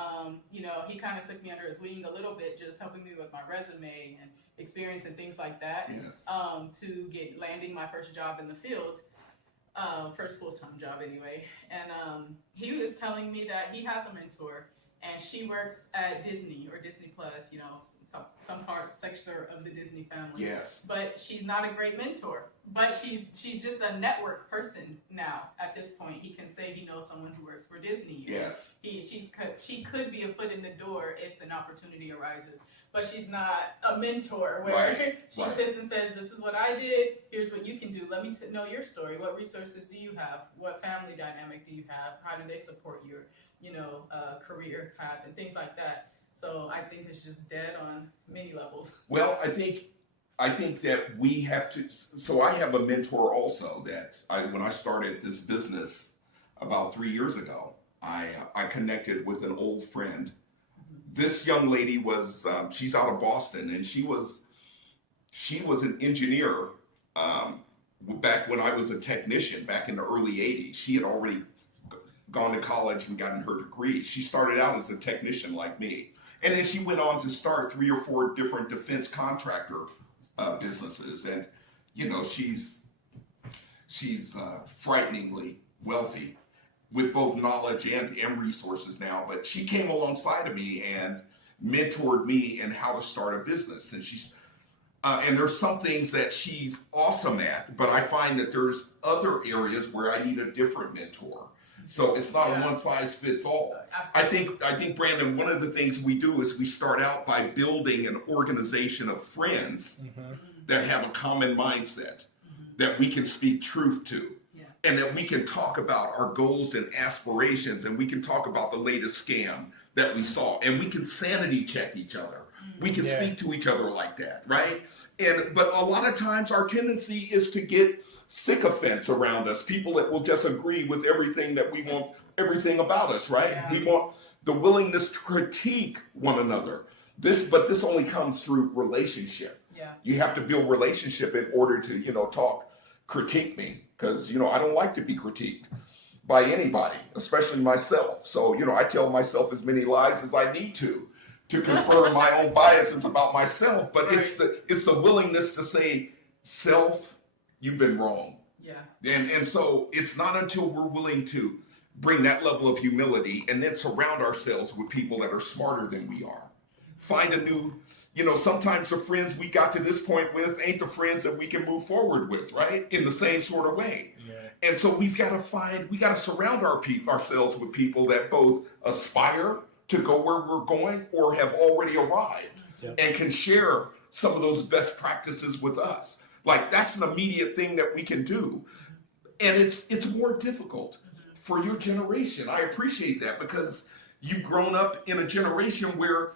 you know, he kind of took me under his wing a little bit, just helping me with my resume and experience and things like that. Yes. To landing my first job in the field. First full-time job anyway, and he was telling me that he has a mentor, and she works at Disney or Disney Plus, you know, some sector of the Disney family. Yes. But she's not a great mentor. But she's just a network person now. At this point, he can say he knows someone who works for Disney. Yes. She could be a foot in the door if an opportunity arises. But she's not a mentor where she sits and says, this is what I did, here's what you can do, let me know your story, what resources do you have, what family dynamic do you have, how do they support your, you know, career path and things like that. So I think it's just dead on many levels. Well, I think that we have to, so I have a mentor also that when I started this business about 3 years ago, I connected with an old friend. This young lady was, she's out of Boston, and she was an engineer back when I was a technician back in the early 80s. She had already gone to college and gotten her degree. She started out as a technician like me. And then she went on to start 3 or 4 different defense contractor businesses. And, you know, she's frighteningly wealthy, with both knowledge and resources now, but she came alongside of me and mentored me in how to start a business. And and there's some things that she's awesome at, but I find that there's other areas where I need a different mentor. So it's not a one size fits all. I think Brandon, one of the things we do is we start out by building an organization of friends that have a common mindset that we can speak truth to. And that we can talk about our goals and aspirations, and we can talk about the latest scam that we saw, and we can sanity check each other. We can speak to each other like that, right? But a lot of times our tendency is to get sycophants around us, people that will just agree with everything that we want, everything about us, right? Yeah. We want the willingness to critique one another. But this only comes through relationship. Yeah. You have to build relationship in order to, you know, critique me. Because, you know, I don't like to be critiqued by anybody, especially myself. So, you know, I tell myself as many lies as I need to confirm my own biases about myself. But it's the willingness to say, self, you've been wrong. Yeah. And so it's not until we're willing to bring that level of humility and then surround ourselves with people that are smarter than we are. Find a new, you know, sometimes the friends we got to this point with ain't the friends that we can move forward with, right? In the same sort of way. Yeah. And so we got to surround ourselves with people that both aspire to go where we're going or have already arrived and can share some of those best practices with us. Like that's an immediate thing that we can do. And it's more difficult for your generation. I appreciate that because you've grown up in a generation where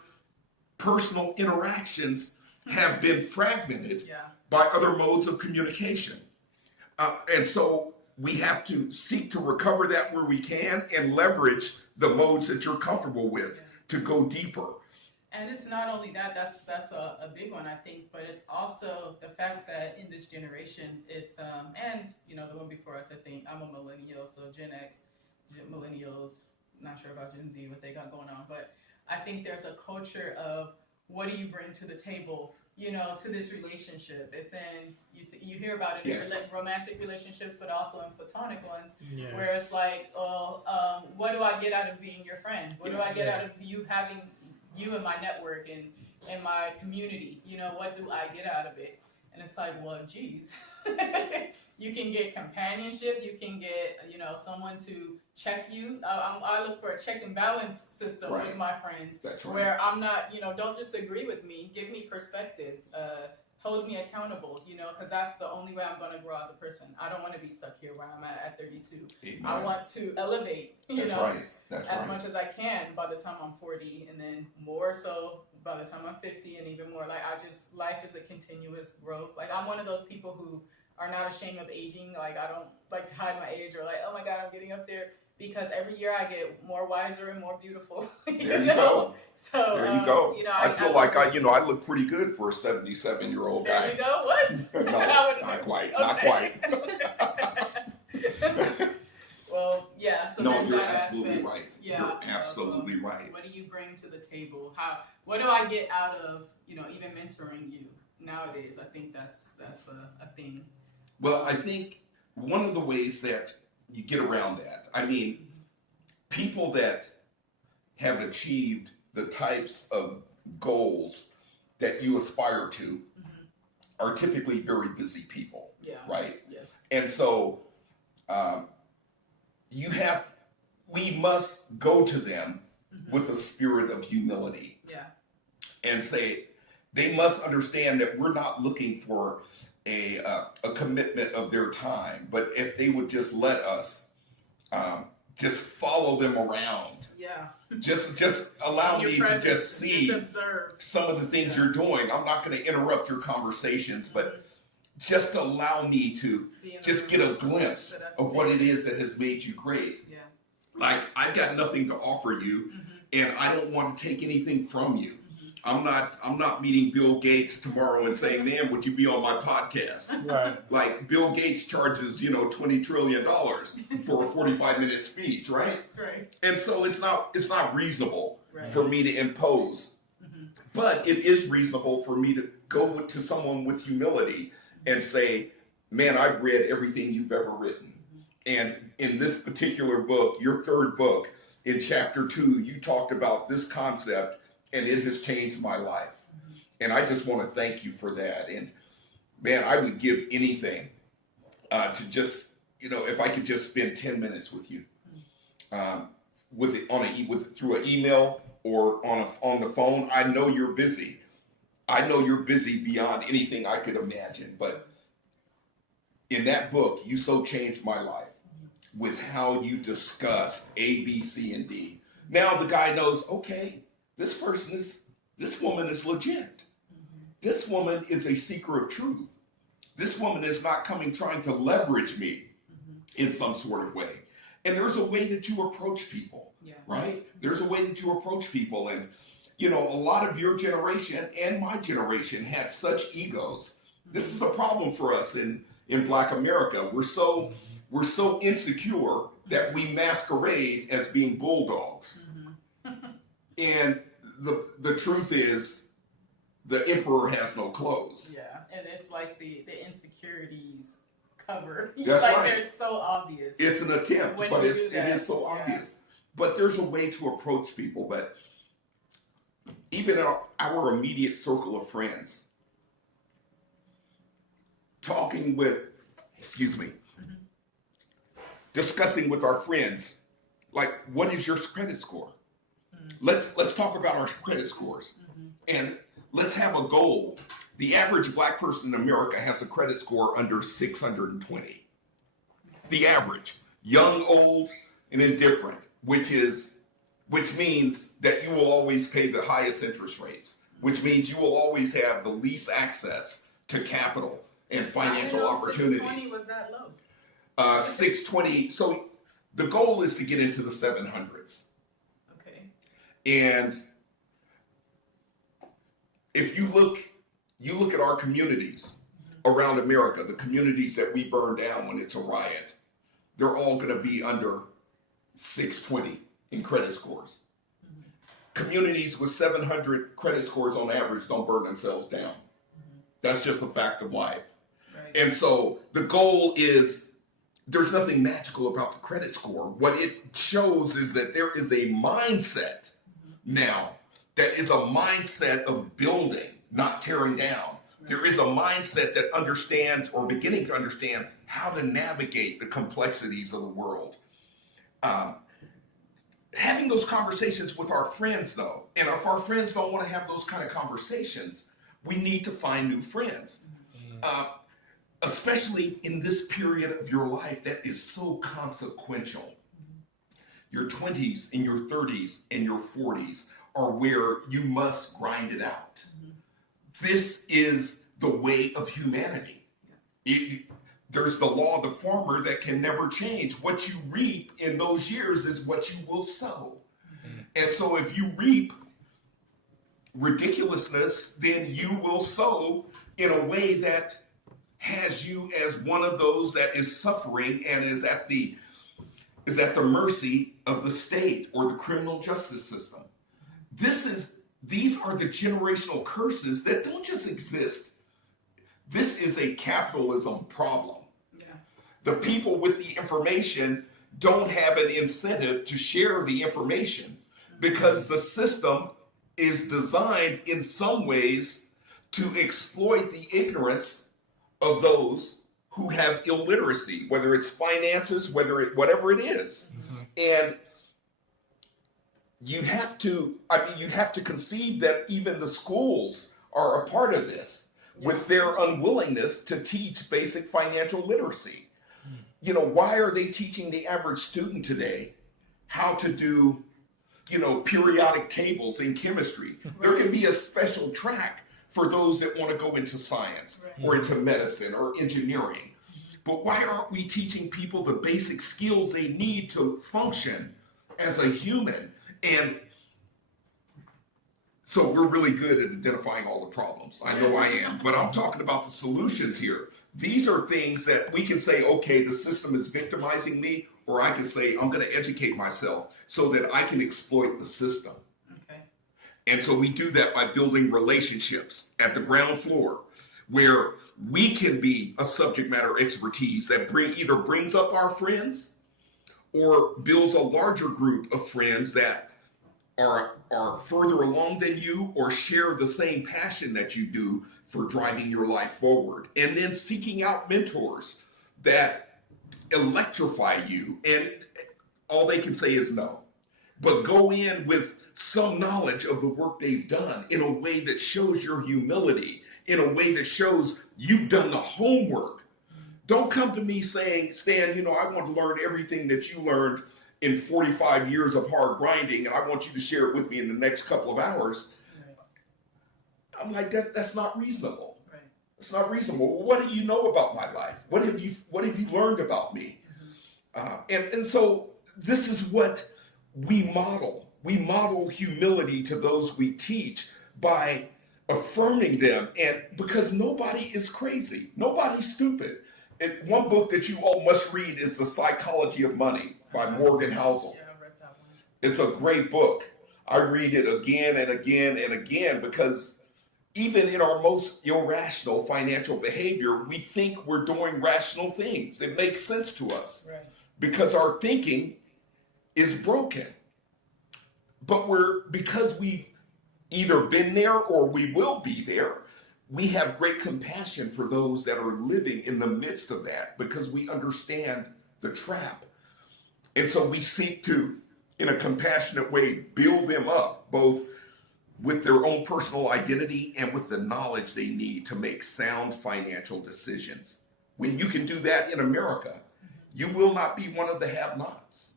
personal interactions have been fragmented by other modes of communication. And so we have to seek to recover that where we can and leverage the modes that you're comfortable with to go deeper. And it's not only that, that's a big one, I think, but it's also the fact that in this generation, it's, and, you know, the one before us, I think, I'm a millennial, so Gen X, millennials, not sure about Gen Z, what they got going on, but I think there's a culture of what do you bring to the table, you know, to this relationship. It's in, you hear about it in romantic relationships, but also in platonic ones, where it's like, what do I get out of being your friend? What do I get out of you having you in my network and in my community? You know, what do I get out of it? And it's like, well, geez. You can get companionship. You can get, you know, someone to check you. I look for a check and balance system with my friends. That's right. Where I'm not, you know, don't just agree with me. Give me perspective. hold me accountable, you know, because that's the only way I'm going to grow as a person. I don't want to be stuck here where I'm at 32. Amen. I want to elevate, That's know, right. That's as right. much as I can by the time I'm 40, and then more so by the time I'm 50, and even more. Like, life is a continuous growth. Like, I'm one of those people who are not ashamed of aging. Like, I don't like to hide my age or like, oh my God, I'm getting up there. Because every year I get more wiser and more beautiful. There you go. So there you go. You know, I feel like I look pretty good for a 77-year-old guy. There you go. What? No, not quite. Not quite. Well, yeah. So no, there's you're that absolutely aspect. right. Yeah, you're absolutely right. What do you bring to the table? What do I get out of, you know, even mentoring you nowadays? I think that's a thing. Well, I think one of the ways that you get around that, I mean, people that have achieved the types of goals that you aspire to are typically very busy people. Yeah. Right? Yes. And so we must go to them with a spirit of humility. Yeah. And say, they must understand that we're not looking for a commitment of their time, but if they would just let us just follow them around. Yeah. Just allow me to just see some of the things you're doing. I'm not going to interrupt your conversations, but just allow me to just get a glimpse of what it is that has made you great. Yeah. Like, I've got nothing to offer you, and I don't want to take anything from you. I'm not meeting Bill Gates tomorrow and saying, man, would you be on my podcast? Right. Like, Bill Gates charges, $20 trillion for a 45-minute speech, right? Right. And so it's not reasonable Right. for me to impose. But it is reasonable for me to go to someone with humility and say, man, I've read everything you've ever written. And in this particular book, your third book, in chapter 2, you talked about this concept, and it has changed my life. And I just want to thank you for that. And man, I would give anything to just, if I could just spend 10 minutes with you, through an email or on the phone. I know you're busy. I know you're busy beyond anything I could imagine. But in that book, you so changed my life with how you discussed A, B, C, and D. Now the guy knows, okay, this woman is legit. This woman is a seeker of truth. This woman is not trying to leverage me in some sort of way. And there's a way that you approach people, right? There's a way that you approach people. And, a lot of your generation and my generation had such egos. This is a problem for us in Black America. We're so insecure that we masquerade as being bulldogs. And the truth is, the emperor has no clothes. Yeah, and it's like the insecurities cover. That's like right. They're so obvious. It's an attempt, but it is so obvious. But there's a way to approach people. But even our immediate circle of friends, discussing with our friends, like, what is your credit score? Let's talk about our credit scores. And let's have a goal. The average Black person in America has a credit score under 620. The average, young, old, and indifferent, which means that you will always pay the highest interest rates, which means you will always have the least access to capital and financial opportunities. 620 was that low? 620. So the goal is to get into the 700s. Okay. And if you look at our communities around America, the communities that we burn down when it's a riot, they're all going to be under 620 in credit scores. Communities with 700 credit scores on average don't burn themselves down. That's just a fact of life. Right. And so the goal is, there's nothing magical about the credit score. What it shows is that there is a mindset now that is a mindset of building, not tearing down. Right. There is a mindset that understands, or beginning to understand, how to navigate the complexities of the world. Having those conversations with our friends, though, and if our friends don't want to have those kind of conversations, we need to find new friends. Especially in this period of your life that is so consequential. Your 20s and your 30s and your 40s are where you must grind it out. This is the way of humanity. There's the law of the farmer that can never change. What you reap in those years is what you will sow. And so if you reap ridiculousness, then you will sow in a way that has you as one of those that is suffering and is at the mercy of the state or the criminal justice system. These are the generational curses that don't just exist. This is a capitalism problem. Yeah. The people with the information don't have an incentive to share the information because the system is designed in some ways to exploit the ignorance of those who have illiteracy, whether it's finances, whatever it is. And you have to conceive that even the schools are a part of this with their unwillingness to teach basic financial literacy. You know, why are they teaching the average student today how to do, periodic tables in chemistry? There can be a special track for those that want to go into science or into medicine or engineering. But why aren't we teaching people the basic skills they need to function as a human? And so we're really good at identifying all the problems. I know I am, but I'm talking about the solutions here. These are things that we can say, okay, the system is victimizing me, or I can say, I'm going to educate myself so that I can exploit the system. Okay. And so we do that by building relationships at the ground floor where we can be a subject matter expertise that either brings up our friends or builds a larger group of friends that are further along than you or share the same passion that you do for driving your life forward. And then seeking out mentors that electrify you, and all they can say is no. But go in with some knowledge of the work they've done in a way that shows your humility, in a way that shows you've done the homework. Don't come to me saying, Stan, I want to learn everything that you learned in 45 years of hard grinding, and I want you to share it with me in the next couple of hours. Right. I'm like, that's not reasonable. Right. It's not reasonable. Well, what do you know about my life? What have you learned about me? And so this is what we model. We model humility to those we teach by affirming them, and because nobody is crazy, nobody's stupid. One book that you all must read is The Psychology of Money by Morgan Housel. Yeah, I read that one. It's a great book. I read it again and again and again because even in our most irrational financial behavior, we think we're doing rational things. It makes sense to us because our thinking is broken. But because we've either been there or we will be there, we have great compassion for those that are living in the midst of that because we understand the trap. And so we seek to, in a compassionate way, build them up, both with their own personal identity and with the knowledge they need to make sound financial decisions. When you can do that in America, you will not be one of the have-nots.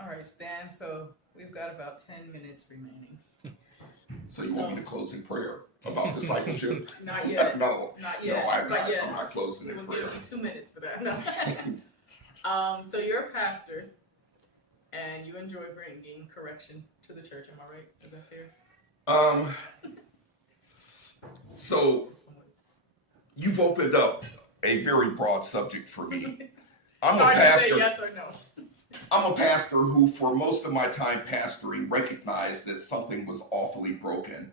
All right, Stan, so we've got about 10 minutes remaining. So you want me to close in prayer about discipleship? Not yet. No, not yet. No, I'm yes. not closing in prayer. We'll give you 2 minutes for that. No. So you're a pastor, and you enjoy bringing correction to the church. Am I right? Is that fair? So you've opened up a very broad subject for me. I'm a pastor. Say yes or no. I'm a pastor who, for most of my time pastoring, recognized that something was awfully broken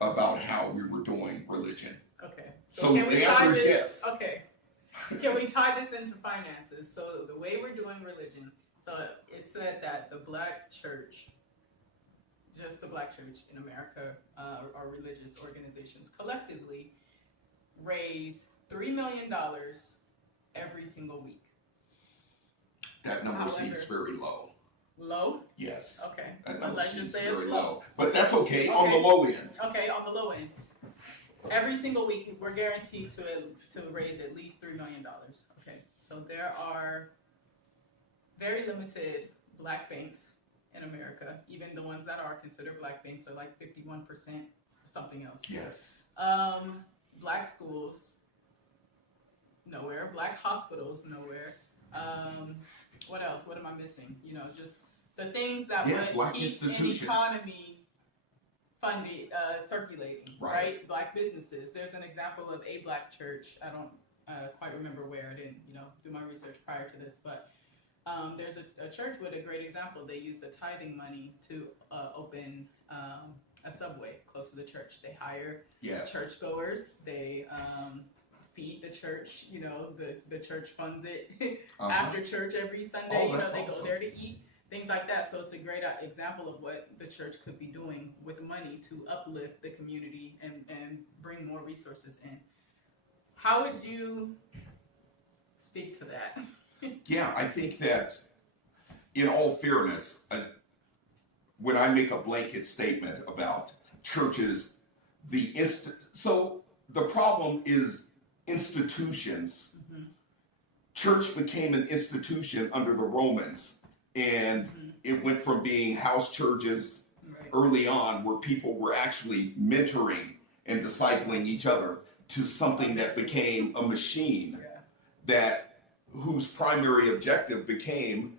about how we were doing religion. Okay. So the answer is yes. Okay. Can we tie this into finances? So the way we're doing religion, so it said that the black church, just the black church in America, or religious organizations collectively raise $3 million every single week. That number seems very low. Low? Yes. Okay. That But number let's just seems say very it's low. low. But that's okay, on the low end. Okay, on the low end. Every single week, we're guaranteed to raise at least $3 million. Okay, so there are very limited black banks in America. Even the ones that are considered black banks are like 51% something else. Yes. Black schools, nowhere. Black hospitals, nowhere. What else? What am I missing? You know, just the things that would keep an economy funded, circulating, right? Black businesses. There's an example of a black church. I don't quite remember where. I didn't, do my research prior to this, but there's a church with a great example. They use the tithing money to open a Subway close to the church. They hire churchgoers. They feed the church. The church funds it after church every Sunday. They go there to eat. Things like that. So it's a great example of what the church could be doing with money to uplift the community and bring more resources in. How would you speak to that? Yeah, I think that in all fairness, when I make a blanket statement about churches, so the problem is institutions. Mm-hmm. Church became an institution under the Romans. And it went from being house churches early on, where people were actually mentoring and discipling each other, to something that became a machine whose primary objective became,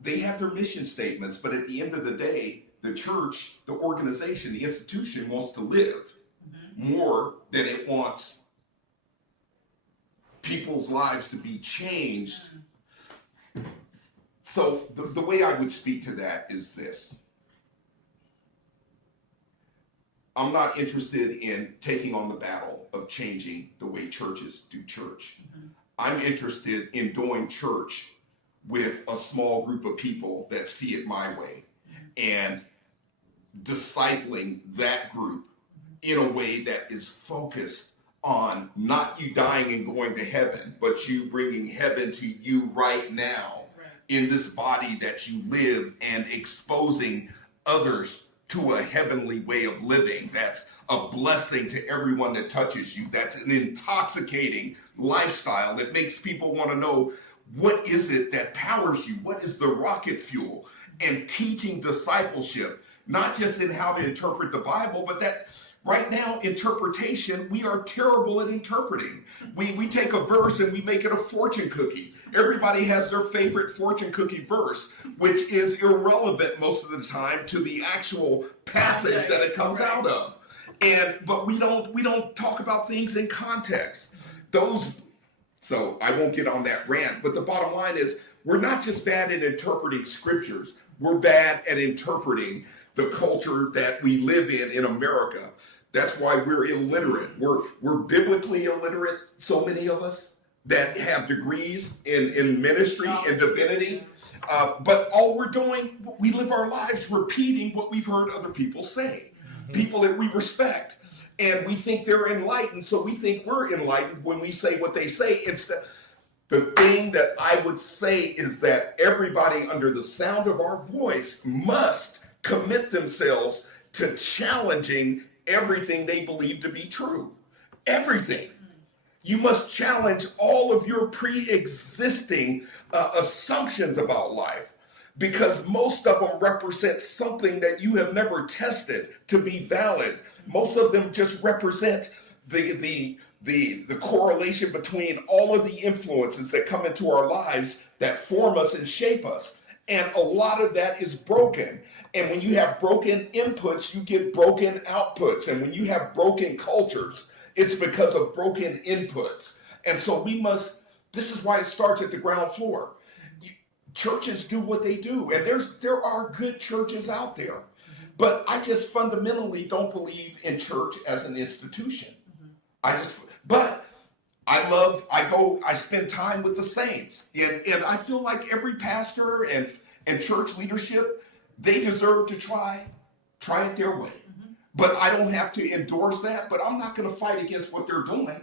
they have their mission statements, but at the end of the day, the church, the organization, the institution wants to live more than it wants people's lives to be changed. So the way I would speak to that is this. I'm not interested in taking on the battle of changing the way churches do church. Mm-hmm. I'm interested in doing church with a small group of people that see it my way, and discipling that group in a way that is focused on not you dying and going to heaven, but you bringing heaven to you right now in this body that you live, and exposing others to a heavenly way of living that's a blessing to everyone that touches you. That's an intoxicating lifestyle that makes people want to know, what is it that powers you? What is the rocket fuel? And teaching discipleship, not just in how to interpret the Bible, but that right now, interpretation, we are terrible at interpreting. We take a verse and we make it a fortune cookie. Everybody has their favorite fortune cookie verse, which is irrelevant most of the time to the actual passage that it comes out of. But we don't talk about things in context. So I won't get on that rant, but the bottom line is, we're not just bad at interpreting scriptures, we're bad at interpreting the culture that we live in America. That's why we're illiterate. We're biblically illiterate, so many of us that have degrees in ministry and divinity. But all we're doing, we live our lives repeating what we've heard other people say, people that we respect. And we think they're enlightened, so we think we're enlightened when we say what they say. The thing that I would say is that everybody under the sound of our voice must commit themselves to challenging everything they believe to be true. Everything. You must challenge all of your pre-existing assumptions about life, because most of them represent something that you have never tested to be valid. Most of them just represent the correlation between all of the influences that come into our lives that form us and shape us. And a lot of that is broken. And when you have broken inputs, you get broken outputs. And when you have broken cultures, it's because of broken inputs. And so this is why it starts at the ground floor. Churches do what they do. And there are good churches out there. But I just fundamentally don't believe in church as an institution. But I spend time with the saints. And I feel like every pastor and church leadership, they deserve to try it their way. But I don't have to endorse that, but I'm not going to fight against what they're doing,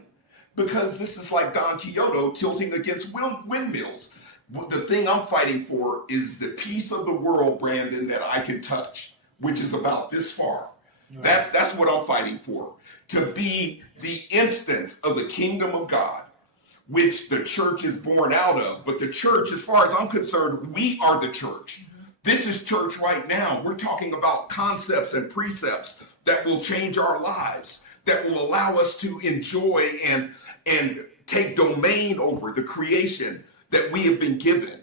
because this is like Don Quixote tilting against windmills. The thing I'm fighting for is the piece of the world, Brandon, that I can touch, which is about this far. Right. That's what I'm fighting for. To be the instance of the kingdom of God, which the church is born out of. But the church, as far as I'm concerned, we are the church. This is church right now. We're talking about concepts and precepts that will change our lives, that will allow us to enjoy and take domain over the creation that we have been given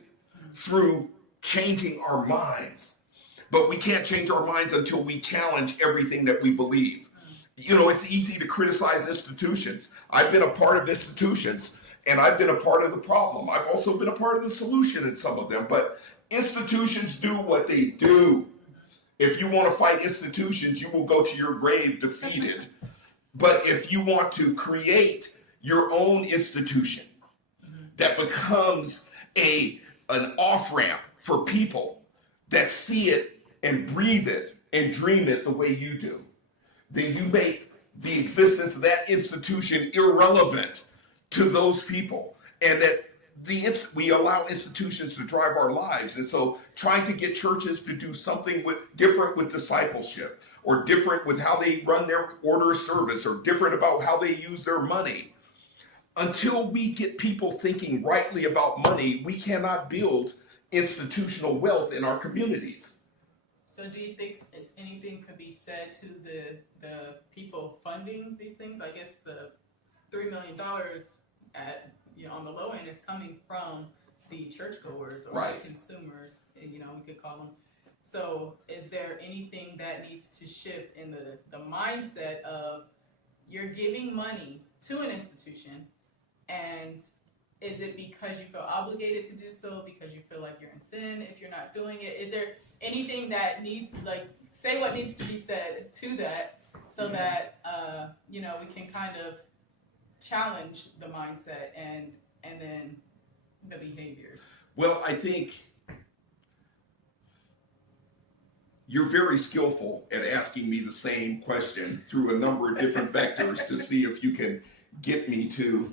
through changing our minds. But we can't change our minds until we challenge everything that we believe. You know, it's easy to criticize institutions. I've been a part of institutions, and I've been a part of the problem. I've also been a part of the solution in some of them, but institutions do what they do. If you want to fight institutions, you will go to your grave defeated. But if you want to create your own institution that becomes an off-ramp for people that see it and breathe it and dream it the way you do, then you make the existence of that institution irrelevant to those people. And that we allow institutions to drive our lives. And so trying to get churches to do something different with discipleship, or different with how they run their order of service, or different about how they use their money. Until we get people thinking rightly about money, we cannot build institutional wealth in our communities. So do you think anything could be said to the people funding these things? I guess the $3 million on the low end is coming from the churchgoers or right. the consumers, we could call them. So is there anything that needs to shift in the mindset of you're giving money to an institution, and is it because you feel obligated to do so, because you feel like you're in sin if you're not doing it? Is there anything that needs, say what needs to be said to that, so that, we can kind of challenge the mindset and then the behaviors? Well, I think you're very skillful at asking me the same question through a number of different vectors to see if you can get me to,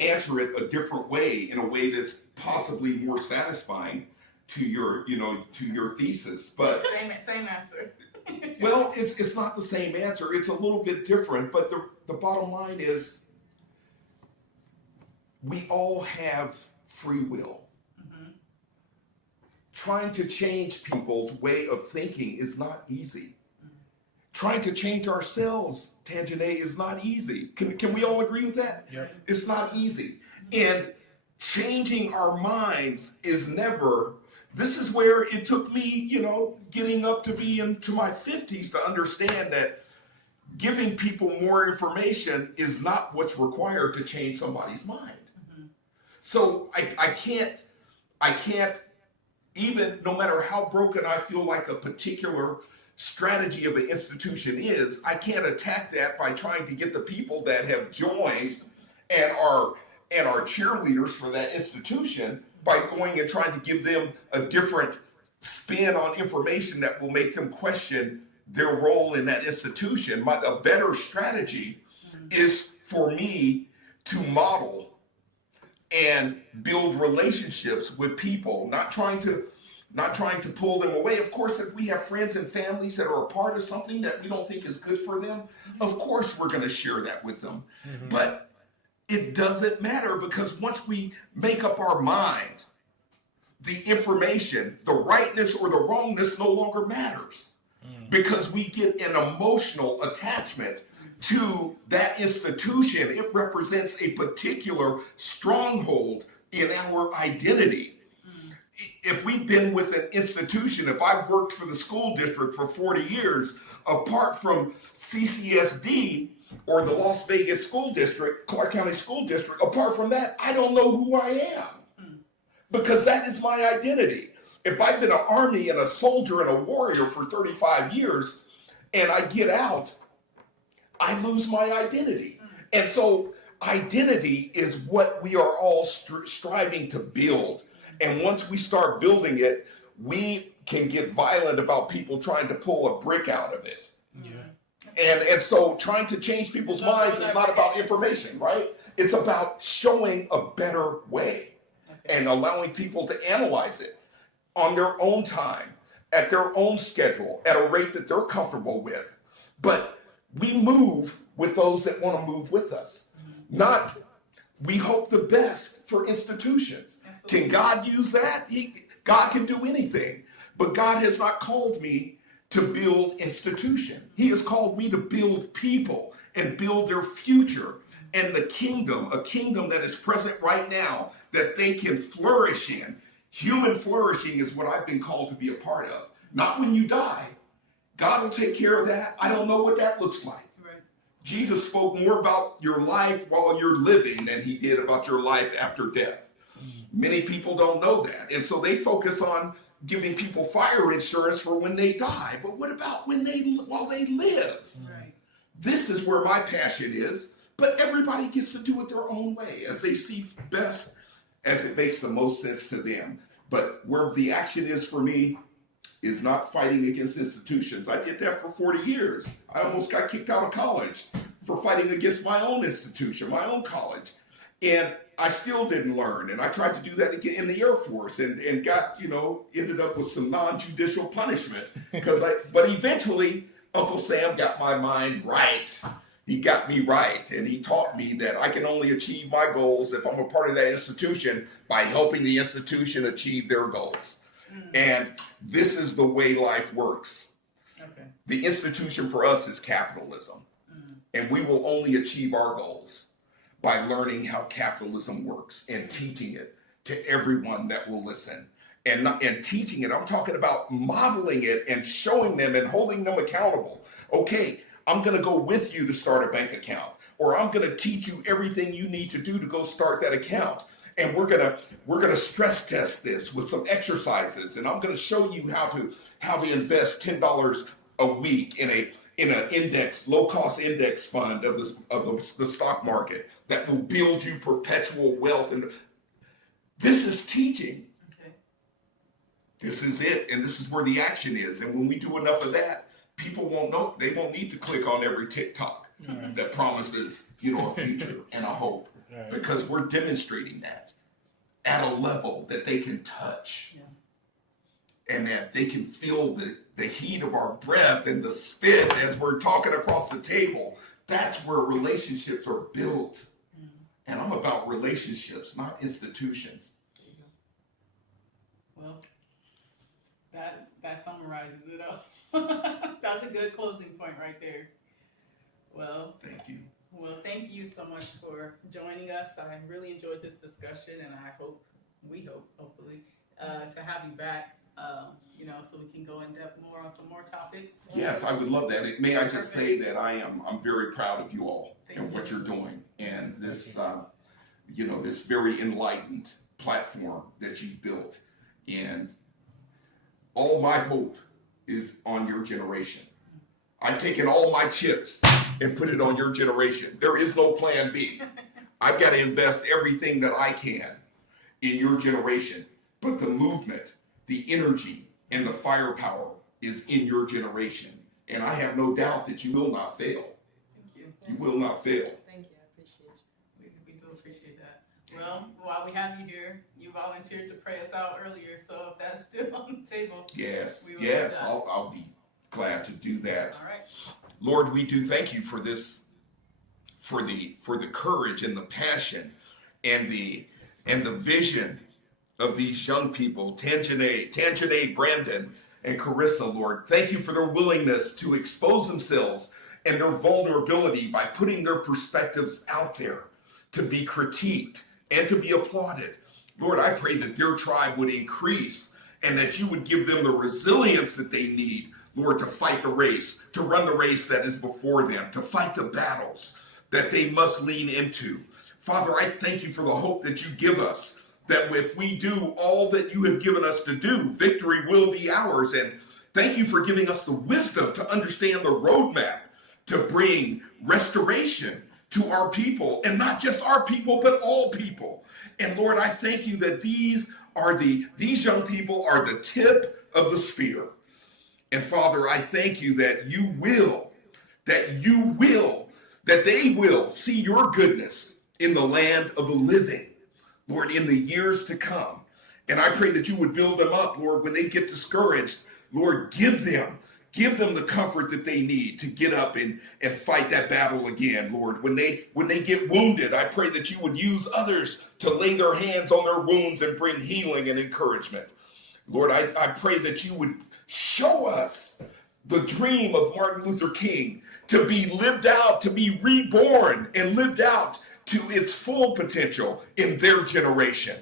answer it a different way, in a way that's possibly more satisfying to your, to your thesis. But same answer. Well, it's not the same answer. It's a little bit different, but the bottom line is we all have free will. Mm-hmm. Trying to change people's way of thinking is not easy. Mm-hmm. Trying to change ourselves, Tanjane, is not easy. Can we all agree with that? Yep. It's not easy. And changing our minds is never. This is where it took me, getting up to be into my 50s to understand that giving people more information is not what's required to change somebody's mind. Mm-hmm. So I can't even, no matter how broken I feel like a particular strategy of an institution is, I can't attack that by trying to get the people that have joined and are cheerleaders for that institution by going and trying to give them a different spin on information that will make them question their role in that institution. A better strategy is for me to model and build relationships with people, not trying to pull them away. Of course, if we have friends and families that are a part of something that we don't think is good for them, of course we're going to share that with them. Mm-hmm. But it doesn't matter, because once we make up our mind, the information, the rightness or the wrongness no longer matters, because we get an emotional attachment to that institution. It represents a particular stronghold in our identity. If we've been with an institution, if I've worked for the school district for 40 years, apart from CCSD, or the Las Vegas School District, Clark County School District, apart from that, I don't know who I am, because that is my identity. If I've been an army and a soldier and a warrior for 35 years and I get out, I lose my identity. And so identity is what we are all striving to build. And once we start building it, we can get violent about people trying to pull a brick out of it. Yeah. And so trying to change people's minds is not about information, right? It's about showing a better way. and allowing people to analyze it on their own time, at their own schedule, at a rate that they're comfortable with. But we move with those that want to move with us. Not, we hope the best for institutions. Absolutely. Can God use that? God can do anything. But God has not called me to build institution. He has called me to build people and build their future and the kingdom, a kingdom that is present right now that they can flourish in. Human flourishing is what I've been called to be a part of. Not when you die. God will take care of that. I don't know what that looks like. Right. Jesus spoke more about your life while you're living than he did about your life after death. Many people don't know that. And so they focus on giving people fire insurance for when they die. But what about while they live? Right. This is where my passion is. But everybody gets to do it their own way as they see best, as it makes the most sense to them. But where the action is for me is not fighting against institutions. I did that for 40 years. I almost got kicked out of college for fighting against my own institution, my own college. And I still didn't learn. And I tried to do that again in the Air Force and got, ended up with some non-judicial punishment. But eventually, Uncle Sam got my mind right. He got me right, and he taught me that I can only achieve my goals if I'm a part of that institution by helping the institution achieve their goals. And this is the way life works. Okay. The institution for us is capitalism, and we will only achieve our goals by learning how capitalism works and teaching it to everyone that will listen. And teaching it, I'm talking about modeling it and showing them and holding them accountable. Okay, I'm going to go with you to start a bank account, or I'm going to teach you everything you need to do to go start that account. And we're going to stress test this with some exercises, and I'm going to show you how to invest $10 a week in an low cost index fund of the stock market that will build you perpetual wealth. And this is teaching. Okay. This is it, and this is where the action is. And when we do enough of that, people won't know. They won't need to click on every TikTok that promises, a future and a hope, because we're demonstrating that at a level that they can touch, and that they can feel the heat of our breath and the spit as we're talking across the table. That's where relationships are built, and I'm about relationships, not institutions. Well, that summarizes it all. That's a good closing point right there. Well, thank you. Well, thank you so much for joining us. I really enjoyed this discussion, and we hope, hopefully, to have you back, so we can go in depth more on some more topics. Yes, I would love that. May I just say that I'm very proud of you all and what you're doing, and this, this very enlightened platform that you've built, and all my hope is on your generation. I've taken all my chips and put it on your generation. There is no plan B. I've got to invest everything that I can in your generation. But the movement, the energy, and the firepower is in your generation. And I have no doubt that you will not fail. Thank you. You will not fail. Thank you. I appreciate you. We do appreciate that. Well, while we have you here, you volunteered to pray us out earlier. So if that's still on the table. Yes, I'll be glad to do that. All right. Lord, we do thank you for this, for the courage and the passion and the vision of these young people, Tanjane, Brandon, and Carissa, Lord. Thank you for their willingness to expose themselves and their vulnerability by putting their perspectives out there to be critiqued and to be applauded. Lord, I pray that their tribe would increase and that you would give them the resilience that they need, Lord, to fight the race, to run the race that is before them, to fight the battles that they must lean into. Father, I thank you for the hope that you give us, that if we do all that you have given us to do, victory will be ours. And thank you for giving us the wisdom to understand the roadmap to bring restoration to our people, and not just our people, but all people. And Lord, I thank you that these young people are the tip of the spear. And Father, I thank you that they will see your goodness in the land of the living. Lord, in the years to come. And I pray that you would build them up, Lord, when they get discouraged. Lord, give them the comfort that they need to get up and fight that battle again, Lord. When they get wounded, I pray that you would use others to lay their hands on their wounds and bring healing and encouragement. Lord, I pray that you would show us the dream of Martin Luther King to be lived out, to be reborn and lived out to its full potential in their generation.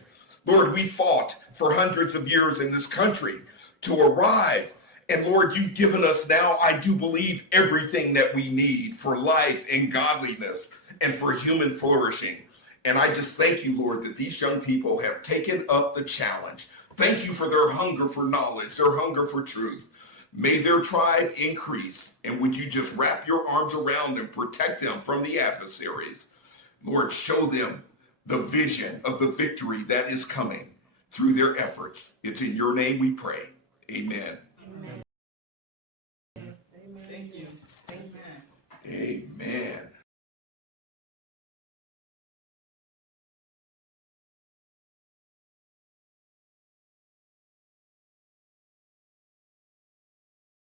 Lord, we fought for hundreds of years in this country to arrive. And Lord, you've given us now, I do believe, everything that we need for life and godliness and for human flourishing. And I just thank you, Lord, that these young people have taken up the challenge. Thank you for their hunger for knowledge, their hunger for truth. May their tribe increase. And would you just wrap your arms around them, protect them from the adversaries. Lord, show them the vision of the victory that is coming through their efforts. It's in your name we pray. Amen. Amen.